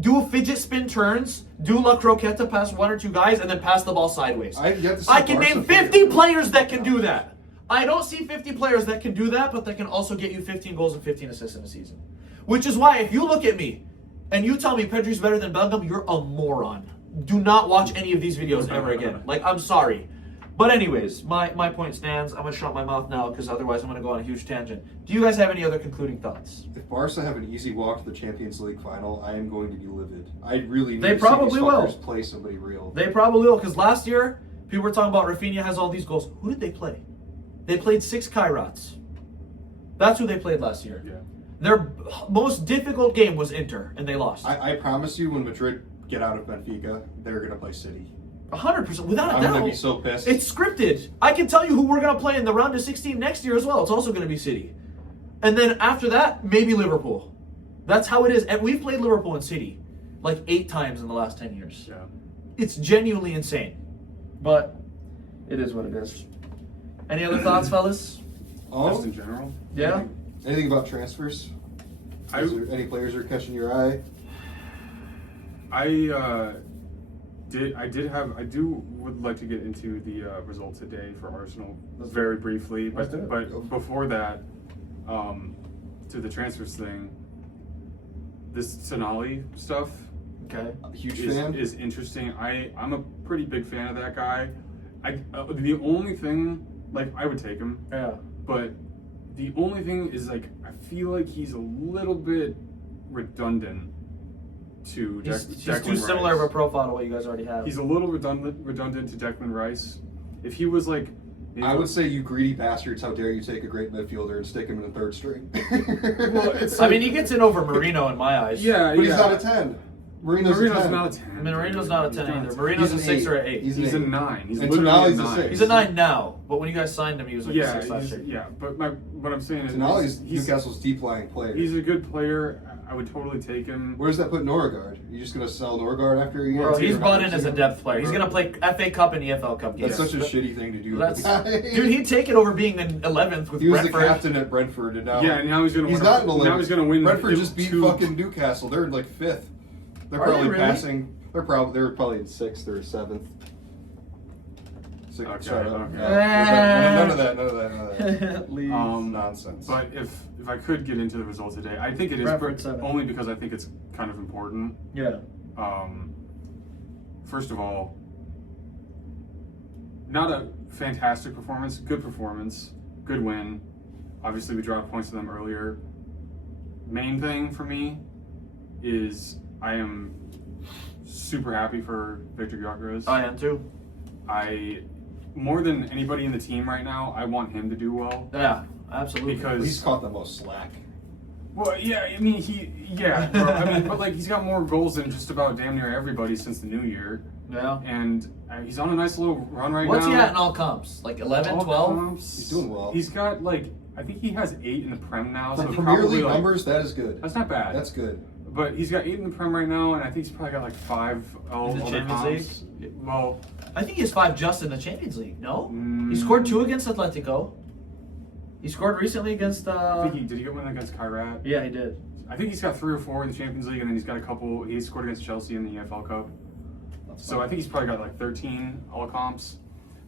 do fidget spin turns, do La Croqueta past one or two guys, and then pass the ball sideways. I can name 50 players that can do that. I don't see 50 players that can do that, but that can also get you 15 goals and 15 assists in a season. Which is why if you look at me and you tell me Pedri's better than Bellingham, you're a moron. Do not watch any of these videos ever again. Like, I'm sorry. But anyways, my point stands. I'm going to shut my mouth now because otherwise I'm going to go on a huge tangent. Do you guys have any other concluding thoughts? If Barca have an easy walk to the Champions League final, I am going to be livid. I really need They to probably see these will. fuckers play somebody real. They probably will, because last year, people were talking about Rafinha has all these goals. Who did they play? They played 6 Kairats. That's who they played last year. Yeah. Their most difficult game was Inter, and they lost. I promise you, when Madrid get out of Benfica, they're going to play City. 100%, without a I'm doubt. going to be so pissed. It's scripted. I can tell you who we're going to play in the round of 16 next year as well. It's also going to be City. And then after that, maybe Liverpool. That's how it is. And we've played Liverpool and City like 8 times in the last 10 years. Yeah. It's genuinely insane. But it is what it is. Any other thoughts, fellas? Just in general. Yeah? Anything about transfers? Is there any players that are catching your eye? I would like to get into the result today for Arsenal very briefly, Let's do it. but before that, to the transfers thing, this Tonali stuff Okay. Huge fan. is interesting. I'm a pretty big fan of that guy. The only thing, like, I would take him, Yeah. but the only thing is, like, I feel like he's a little bit redundant to He's Declan too Rice. similar of a profile to what you guys already have. He's a little redundant to Declan Rice. If he was like, I would say, you greedy bastards, how dare you take a great midfielder and stick him in the third string? well, it's I mean, he gets in over Marino in my eyes. yeah, But yeah. he's not a 10. Marino's a 10. not a 10. I mean, Marino's not a 10 either. He's Marino's a an 6 eight. or an 8. He's a an 9. He's And literally Tonali's a a 9. 6. He's a 9 now, but when you guys signed him, he was like a Yeah, 6 last year. yeah. But what I'm saying is, Tonali's he's Newcastle's deep lying player. he's a good player. I would totally take him. Where does that put Norgard? You just gonna sell Norgard after a year? Bro, he's bought in as a depth player. He's going to play FA Cup and EFL Cup games. That's such a shitty thing to do. That's, with the guy. dude, he'd take it over being in 11th with He was Brentford. the captain at Brentford, and now Yeah, and now he's gonna he's win. not in 11th. Now he's gonna win. Brentford just beat 2 fucking Newcastle. They're in like 5th. They're Are they probably really? passing. They're probably in 6th or 7th. So, Okay, shut up. okay. None of that. Leave. Nonsense. But if I could get into the result today, I think it is Brentford 7. only because I think it's kind of important. Yeah. First of all, not a fantastic performance, good performance, good win. Obviously, we dropped points to them earlier. Main thing for me is I am super happy for Victor Gyökeres. I am too. More than anybody in the team right now, I want him to do well. Yeah, absolutely. Because He's caught the most slack. well, yeah, I mean, bro, I mean, but like he's got more goals than just about damn near everybody since the new year, yeah. and he's on a nice little run right What's now. he at in all comps? Like 11, All 12? comps, He's doing well. He's got like I think he has 8 in the Prem now, so For it's Premier probably League like, numbers, that is good. that's not bad. That's good. But he's got 8 in the Prem right now, and I think he's probably got like 5 all In the other Champions comps. Well, I think he has 5 just in the Champions League, no? Mm. He scored 2 against Atletico. He scored recently against... I think did he get one against Kairat? Yeah, he did. I think he's got 3 or 4 in the Champions League, and then he's got a couple. He scored against Chelsea in the EFL Cup. So I think he's probably got like 13 all comps.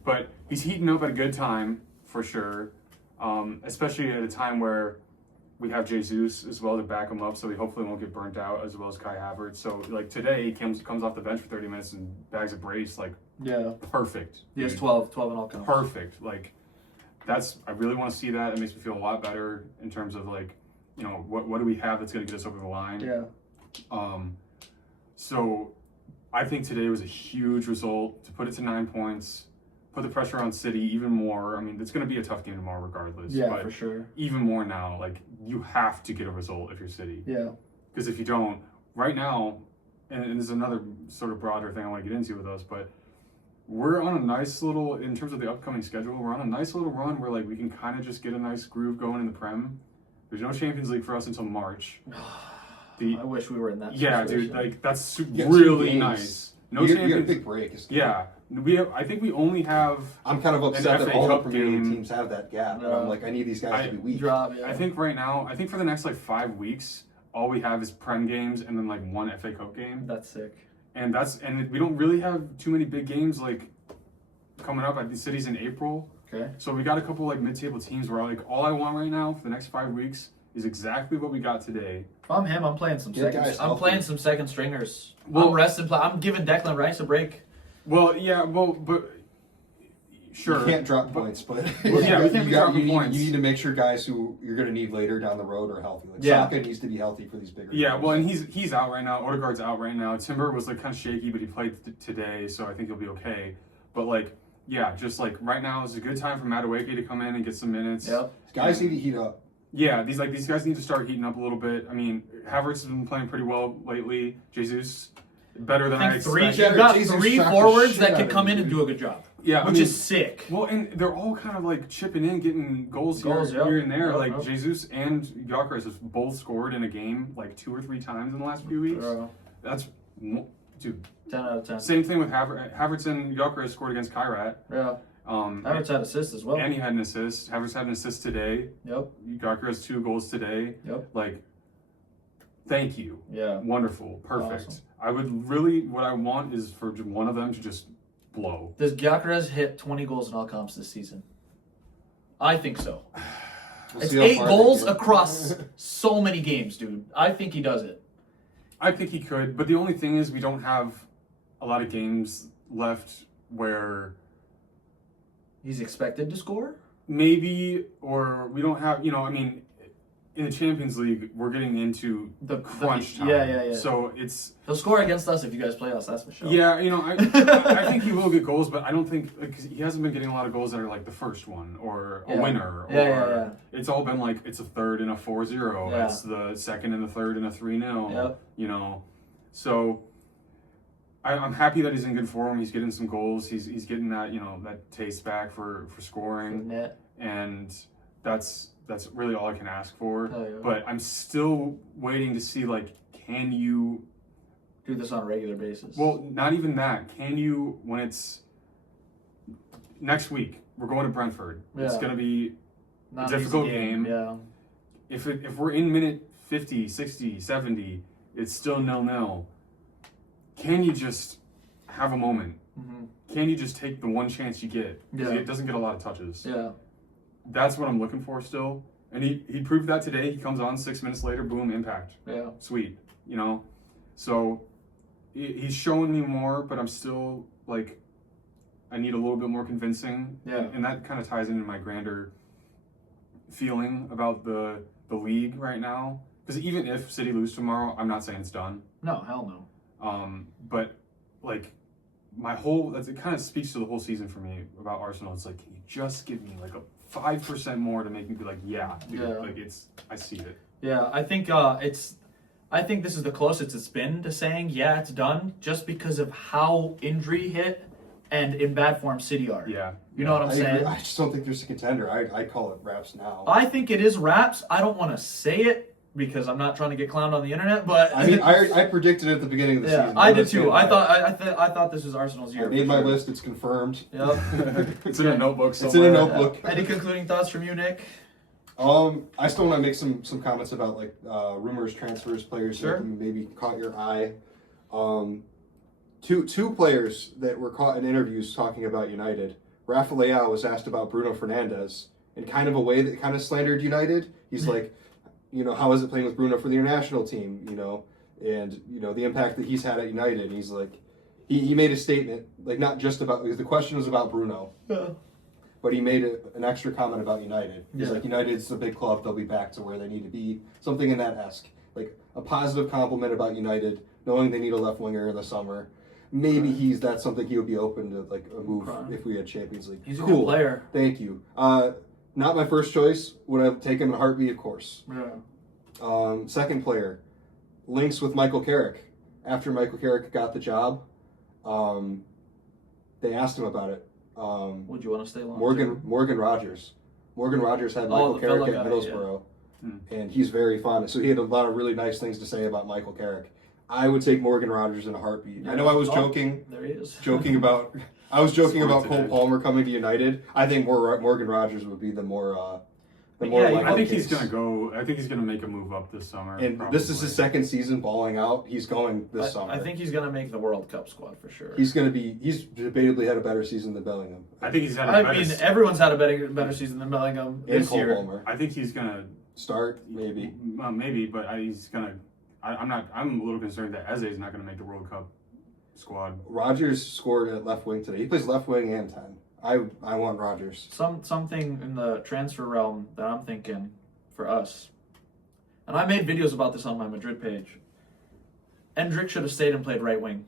But he's heating up at a good time for sure, especially at a time where we have Jesus as well to back him up, so he hopefully won't get burnt out, as well as Kai Havertz. So like today, he comes off the bench for 30 minutes and bags a brace, like Yeah. perfect. He has dude. 12 in all comps. Perfect. Like I really want to see that. It makes me feel a lot better in terms of like, you know, what do we have that's going to get us over the line. Yeah. So I think today was a huge result to put it to 9 points, put the pressure on City even more. I mean, it's going to be a tough game tomorrow regardless. Yeah, but for sure. even more now, like you have to get a result if you're City. Yeah. Because if you don't, right now, and there's another sort of broader thing I want to get into with us, but we're on a nice little, in terms of the upcoming schedule, we're on a nice little run where like we can kind of just get a nice groove going in the Prem. There's no Champions League for us until March. I wish we were in that Yeah, situation. dude, like that's You got really 2 games. nice. No You get a Champions. big break. Yeah, I think we only have. I'm kind of upset An that FA all the Cup Premier League game. teams have that gap. And I'm like, I need these guys to be weak. Drop, yeah. I think right now, I think for the next like 5 weeks, all we have is Prem games and then like one FA Cup game. That's sick. And we don't really have too many big games like coming up. The City's in April. Okay. So we got a couple like mid-table teams where like all I want right now for the next 5 weeks is exactly what we got today. If I'm him, I'm playing some second stringers. Well, I'm resting. I'm giving Declan Rice a break. Well, yeah, but sure. You can't drop points, but Well, yeah, we can't be dropping points. You need to make sure guys who you're going to need later down the road are healthy. Like Saka needs to be healthy for these bigger Yeah, games. well, and he's out right now. Odegaard's out right now. Timber was like kind of shaky, but he played today, so I think he'll be okay. But like, yeah, just like right now is a good time for Madueke to come in and get some minutes. Yep. Guys need to heat up. Yeah, these guys need to start heating up a little bit. I mean, Havertz has been playing pretty well lately. Jesus, better than I expected. You've got Jesus three shocked the forwards shit that out can of come me, in and dude. do a good job. Yeah, which is sick. Well, and they're all kind of like chipping in, getting goals Yep. here and there. Yep, like yep. Jesus and Gyökeres have both scored in a game like 2 or 3 times in the last few weeks. That's dude. 10 out of 10. Same thing with Havertz and Gyökeres scored against Kairat. Yeah. Havertz had assists as well. And he had an assist. Havertz had an assist today. Yep. Gyökeres 2 goals today. Yep. Like, thank you. Yeah. Wonderful. Perfect. Awesome. I would really, what I want is for one of them to just blow. Does Gyökeres hit 20 goals in all comps this season? I think so. We'll It's see how 8 far they goals get. across so many games, dude. I think he does it. I think he could, but the only thing is we don't have a lot of games left where He's expected to score? maybe, or we don't have, I mean, in the Champions League, we're getting into the crunch time. Yeah. So it's, He'll score against us if you guys play us, that's for sure. yeah, I think he will get goals, but I don't think, like, 'cause he hasn't been getting a lot of goals that are like the first one, or a Yeah. winner, or Yeah. it's all been like, it's a third and a 4-0, Yeah. it's the second and the third and a 3-0, Yep. So I'm happy that he's in good form. He's getting some goals. He's getting that that taste back for scoring, Net. and that's really all I can ask for. Oh, yeah. But I'm still waiting to see, like, can you? Do this on a regular basis. Well, not even that. Can you, when it's next week? We're going to Brentford. It's Yeah. going to be Not a an difficult easy game. Yeah. If we're in minute 50, 60, 70, it's still 0-0. Can you just have a moment? Mm-hmm. Can you just take the one chance you get? Because Yeah. it doesn't get a lot of touches. Yeah. That's what I'm looking for still. And he proved that today. He comes on 6 minutes later, boom, impact. Yeah. Sweet. So he's showing me more, but I'm still, like, I need a little bit more convincing. Yeah. And that kind of ties into my grander feeling about the league right now. Because even if City lose tomorrow, I'm not saying it's done. No, hell no. But like it kind of speaks to the whole season for me about Arsenal. It's like, can you just give me like a 5% more to make me be like, yeah, dude, like I see it. Yeah, I think I think this is the closest it's been to saying, yeah, it's done, just because of how injury hit and in bad form City are. Yeah. You know what I'm I saying? agree. I just don't think there's a contender. I call it wraps now. I think it is wraps. I don't want to say it because I'm not trying to get clowned on the internet, but I mean, I predicted it at the beginning of the yeah, season. I did too. I thought this was Arsenal's I year. made for my sure. list. It's confirmed. Yep. It's in a notebook somewhere. It's in a notebook. Any concluding thoughts from you, Nick? I still want to make some comments about like rumors, transfers, players Sure. that maybe caught your eye. Two players that were caught in interviews talking about United. Rafa Leao was asked about Bruno Fernandes in kind of a way that kind of slandered United. He's like, how is it playing with Bruno for the international team? And the impact that he's had at United. And he's like, he made a statement, like not just about, because the question was about Bruno. Yeah. But he made an extra comment about United. He's Yeah. like, United's a big club. They'll be back to where they need to be. Something in that esque. Like a positive compliment about United, knowing they need a left winger in the summer. Maybe that's something he would be open to, like a move if we had Champions League. He's a cool good player. Thank you. Not my first choice. Would I take him in a heartbeat? Of course. Yeah. Second player, links with Michael Carrick. After Michael Carrick got the job, they asked him about it. Would you want to stay long? Morgan Rogers. Morgan Rogers had Michael the Carrick fellow at guy, Middlesbrough, and he's very fond. So he had a lot of really nice things to say about Michael Carrick. I would take Morgan Rogers in a heartbeat. I know I was joking. There he is. I was joking about Sports Cole Palmer coming to United. I think Morgan Rogers would be the more the more Yeah, likely I think case. he's gonna go. I think he's gonna make a move up this summer. And probably. this is his second season balling out. He's going this summer. I think he's gonna make the World Cup squad for sure. he's debatably had a better season than Bellingham. I think he's had. I mean, everyone's had a better season than Bellingham And this Cole year. Palmer. I think he's gonna Start, maybe. maybe, but he's gonna. I'm not. I'm a little concerned that Eze is not gonna make the World Cup squad. Rogers scored at left wing today. He plays left wing and 10. I want Rogers. Something in the transfer realm that I'm thinking for us, and I made videos about this on my Madrid page. Endrick should have stayed and played right wing.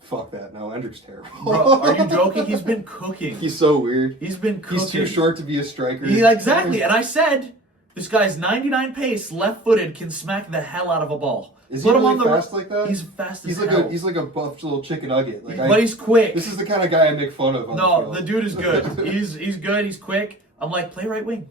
Fuck that. No, Endrick's terrible. Bro, are you joking? He's been cooking. He's so weird. He's been cooking. He's too short to be a striker. Exactly. And I said, this guy's 99 pace, left-footed, can smack the hell out of a ball. Is he Put him really on the fast like that? He's fast as He's like hell. he's like a buff little chicken nugget. Like But he's quick. This is the kind of guy I make fun of. On No, the the field. dude is good. He's good. He's quick. I'm like, play right wing.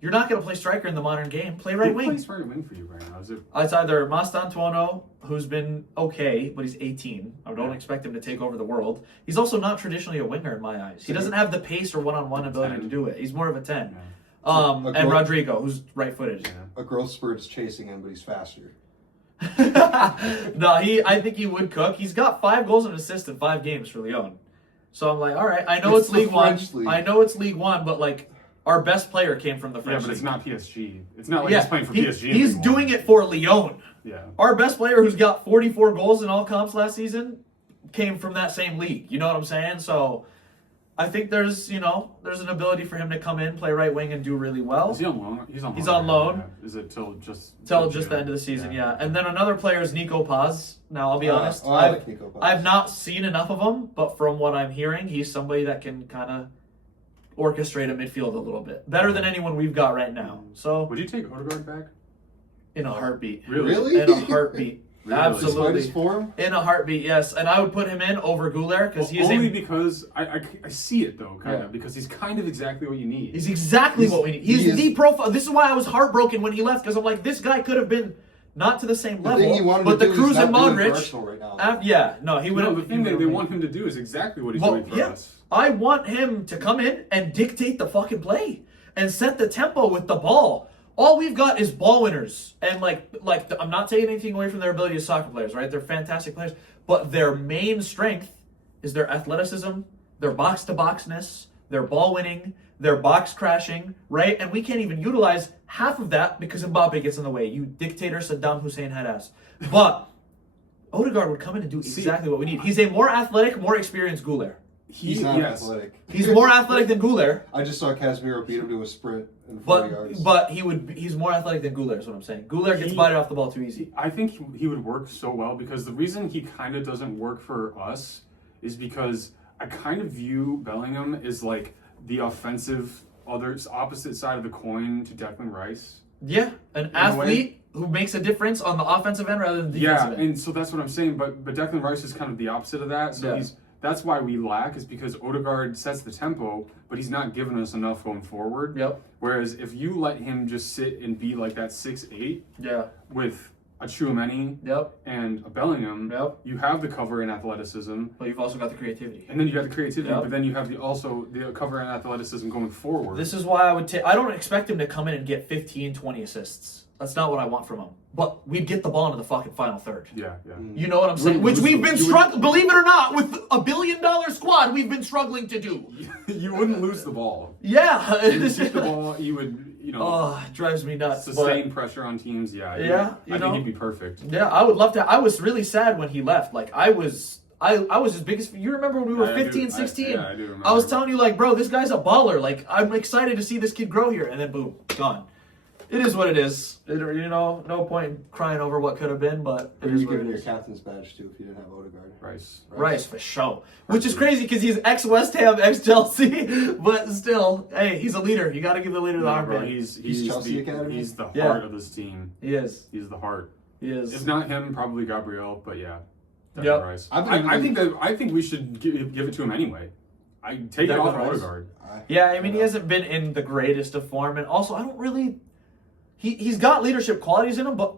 You're not going to play striker in the modern game. Play right Who wing. plays right wing for you right now? Is it? It's either Mastantuono, who's been okay, but he's 18. I don't expect him to take over the world. He's also not traditionally a winger in my eyes. He doesn't have the pace or one-on-one ability 10. to do it. He's more of a 10. Yeah. A And girl- Rodrigo, who's right-footed. Yeah. A growth spurt is chasing him, but he's faster. No, I think he would cook. He's got 5 goals and assists in 5 games for Lyon. So I'm like, all right, I know It's it's the League One. French league. I know it's League One, but like our best player came from the Yeah, French but it's league. not PSG. It's not like he's playing for PSG. in He's League doing One. it for Lyon. Yeah. Our best player, who's got 44 goals in all comps last season, came from that same league. You know what I'm saying? So I think there's an ability for him to come in, play right wing, and do really well. Is he on loan? He's on loan. He's on right? loan. Yeah. Is it till just Till the end of the season, yeah. And then another player is Nico Paz. Now, I'll be honest. I like Nico Paz. I've not seen enough of him, but from what I'm hearing, he's somebody that can kind of orchestrate a midfield a little bit. Better than anyone we've got right now. So, Would you take Odegaard back? in a heartbeat. Really? In a heartbeat. Really? Despite Absolutely. his form? In a heartbeat, yes. And I would put him in over Gouler because he is only because I see it though, kind Yeah. of, because he's kind of exactly what you need. he's exactly what we need. He's he is- the profile. This is why I was heartbroken when he left because I'm like, this guy could have been not to the same The thing he level, wanted but to the do is Cruz not and do it for Modric. Arsenal right now. He would No, have. the thing that they want him to do is exactly what he's Well, doing for yeah. us. I want him to come in and dictate the fucking play and set the tempo with the ball. All we've got is ball winners, and I'm not taking anything away from their ability as soccer players, right? They're fantastic players, but their main strength is their athleticism, their box-to-boxness, their ball winning, their box crashing, right? And we can't even utilize half of that because Mbappe gets in the way. You dictator Saddam Hussein had ass. But Odegaard would come in and do exactly what we need. He's a more athletic, more experienced Gouler. He's not athletic. He's more athletic than Gouler, I just saw Casemiro beat him to a sprint in 40 yards. but he's more athletic than Gouler is what I'm saying. Gouler gets bited off the ball too easy. I think he would work so well because the reason he kind of doesn't work for us is because I kind of view Bellingham as like the offensive opposite side of the coin to Declan Rice. Yeah, an athlete who makes a difference on the offensive end rather than the defensive end. And so that's what I'm saying. But Declan Rice is kind of the opposite of that. So Yeah. that's why we lack is because Odegaard sets the tempo, but he's not giving us enough going forward. Yep. Whereas if you let him just sit and be like that 6'8" Yeah. with a Tchouaméni Yep. and a Bellingham, Yep. you have the cover and athleticism. But you've also got the creativity. And then you have the creativity, Yep. but then you have the cover and athleticism going forward. This is why I don't expect him to come in and get 15, 20 assists. That's not what I want from him. But we'd get the ball into the fucking final third. yeah. You know what I'm saying? Wouldn't Which we've been you would- struggling, believe it or not, with $1 billion squad, we've been struggling to do. You wouldn't lose the ball. Yeah. You would keep the ball. You would, Oh, it drives me nuts. sustain pressure on teams. Yeah. Yeah, I think he'd be perfect. Yeah, I would love to. I was really sad when he left. Like, I was his biggest. You remember when we were I do- 15, 16? yeah, I do remember. I was telling you, like, bro, this guy's a baller. Like, I'm excited to see this kid grow here. And then, boom, gone. It is what it is. No point in crying over what could have been, but Who it are is you what it giving your is. captain's badge to if you didn't have Odegaard? Rice. For sure. Which is crazy because he's ex-West Ham, ex-Chelsea, but still, hey, he's a leader. You got to give the leader the No, bro, armband. he's Chelsea the, Academy? He's the Yeah. heart of this team. He is. He's the heart. He is. If not him, probably Gabriel. But yeah, Declan Yep. Rice. I I think we should give it to him anyway. I take it Declan off Rice? Odegaard. Yeah, I mean, he hasn't been in the greatest of form, and also I don't really. He's got leadership qualities in him, but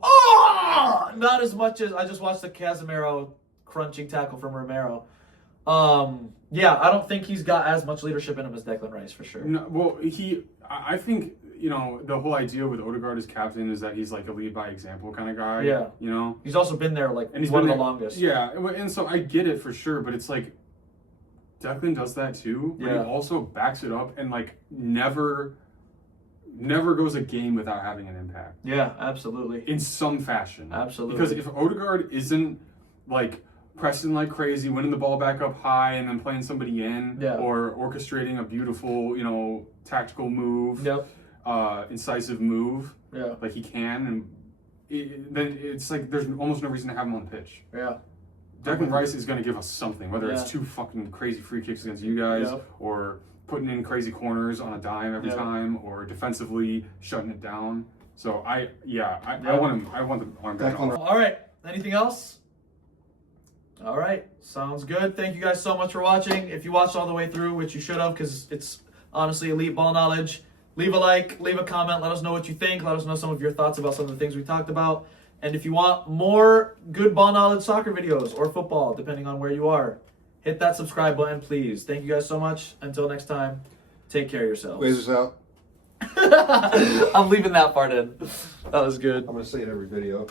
not as much as I just watched the Casemiro crunching tackle from Romero. Yeah, I don't think he's got as much leadership in him as Declan Rice for sure. No, well, I think you know, the whole idea with Odegaard as captain is that he's like a lead by example kind of guy. Yeah. You know? He's also been there like And he's one been of the there- longest. Yeah, and so I get it for sure, but it's like Declan does that too, but he Yeah. also backs it up and like never goes a game without having an impact Yeah, absolutely. in some fashion. Absolutely. Because if Odegaard isn't like pressing like crazy, winning the ball back up high, and then playing somebody in, Yeah. or orchestrating a beautiful, you know, tactical move, Yep. incisive move, Yeah. like he can, and then it's like there's almost no reason to have him on the pitch. Yeah. Declan Rice is going to give us something, whether Yeah. it's 2 fucking crazy free kicks against you guys, Yep. or putting in crazy corners on a dime every Yep. time, or defensively shutting it down. So I Yep. want him. I want the arm back Declan- on. All right. Anything else? All right. Sounds good. Thank you guys so much for watching. If you watched all the way through, which you should have, because it's honestly elite ball knowledge, leave a like, leave a comment. Let us know what you think. Let us know some of your thoughts about some of the things we talked about. And if you want more good ball knowledge soccer videos or football, depending on where you are, hit that subscribe button, please. Thank you guys so much. Until next time, take care of yourselves. Blazers out. I'm leaving that part in. That was good. I'm gonna say it every video.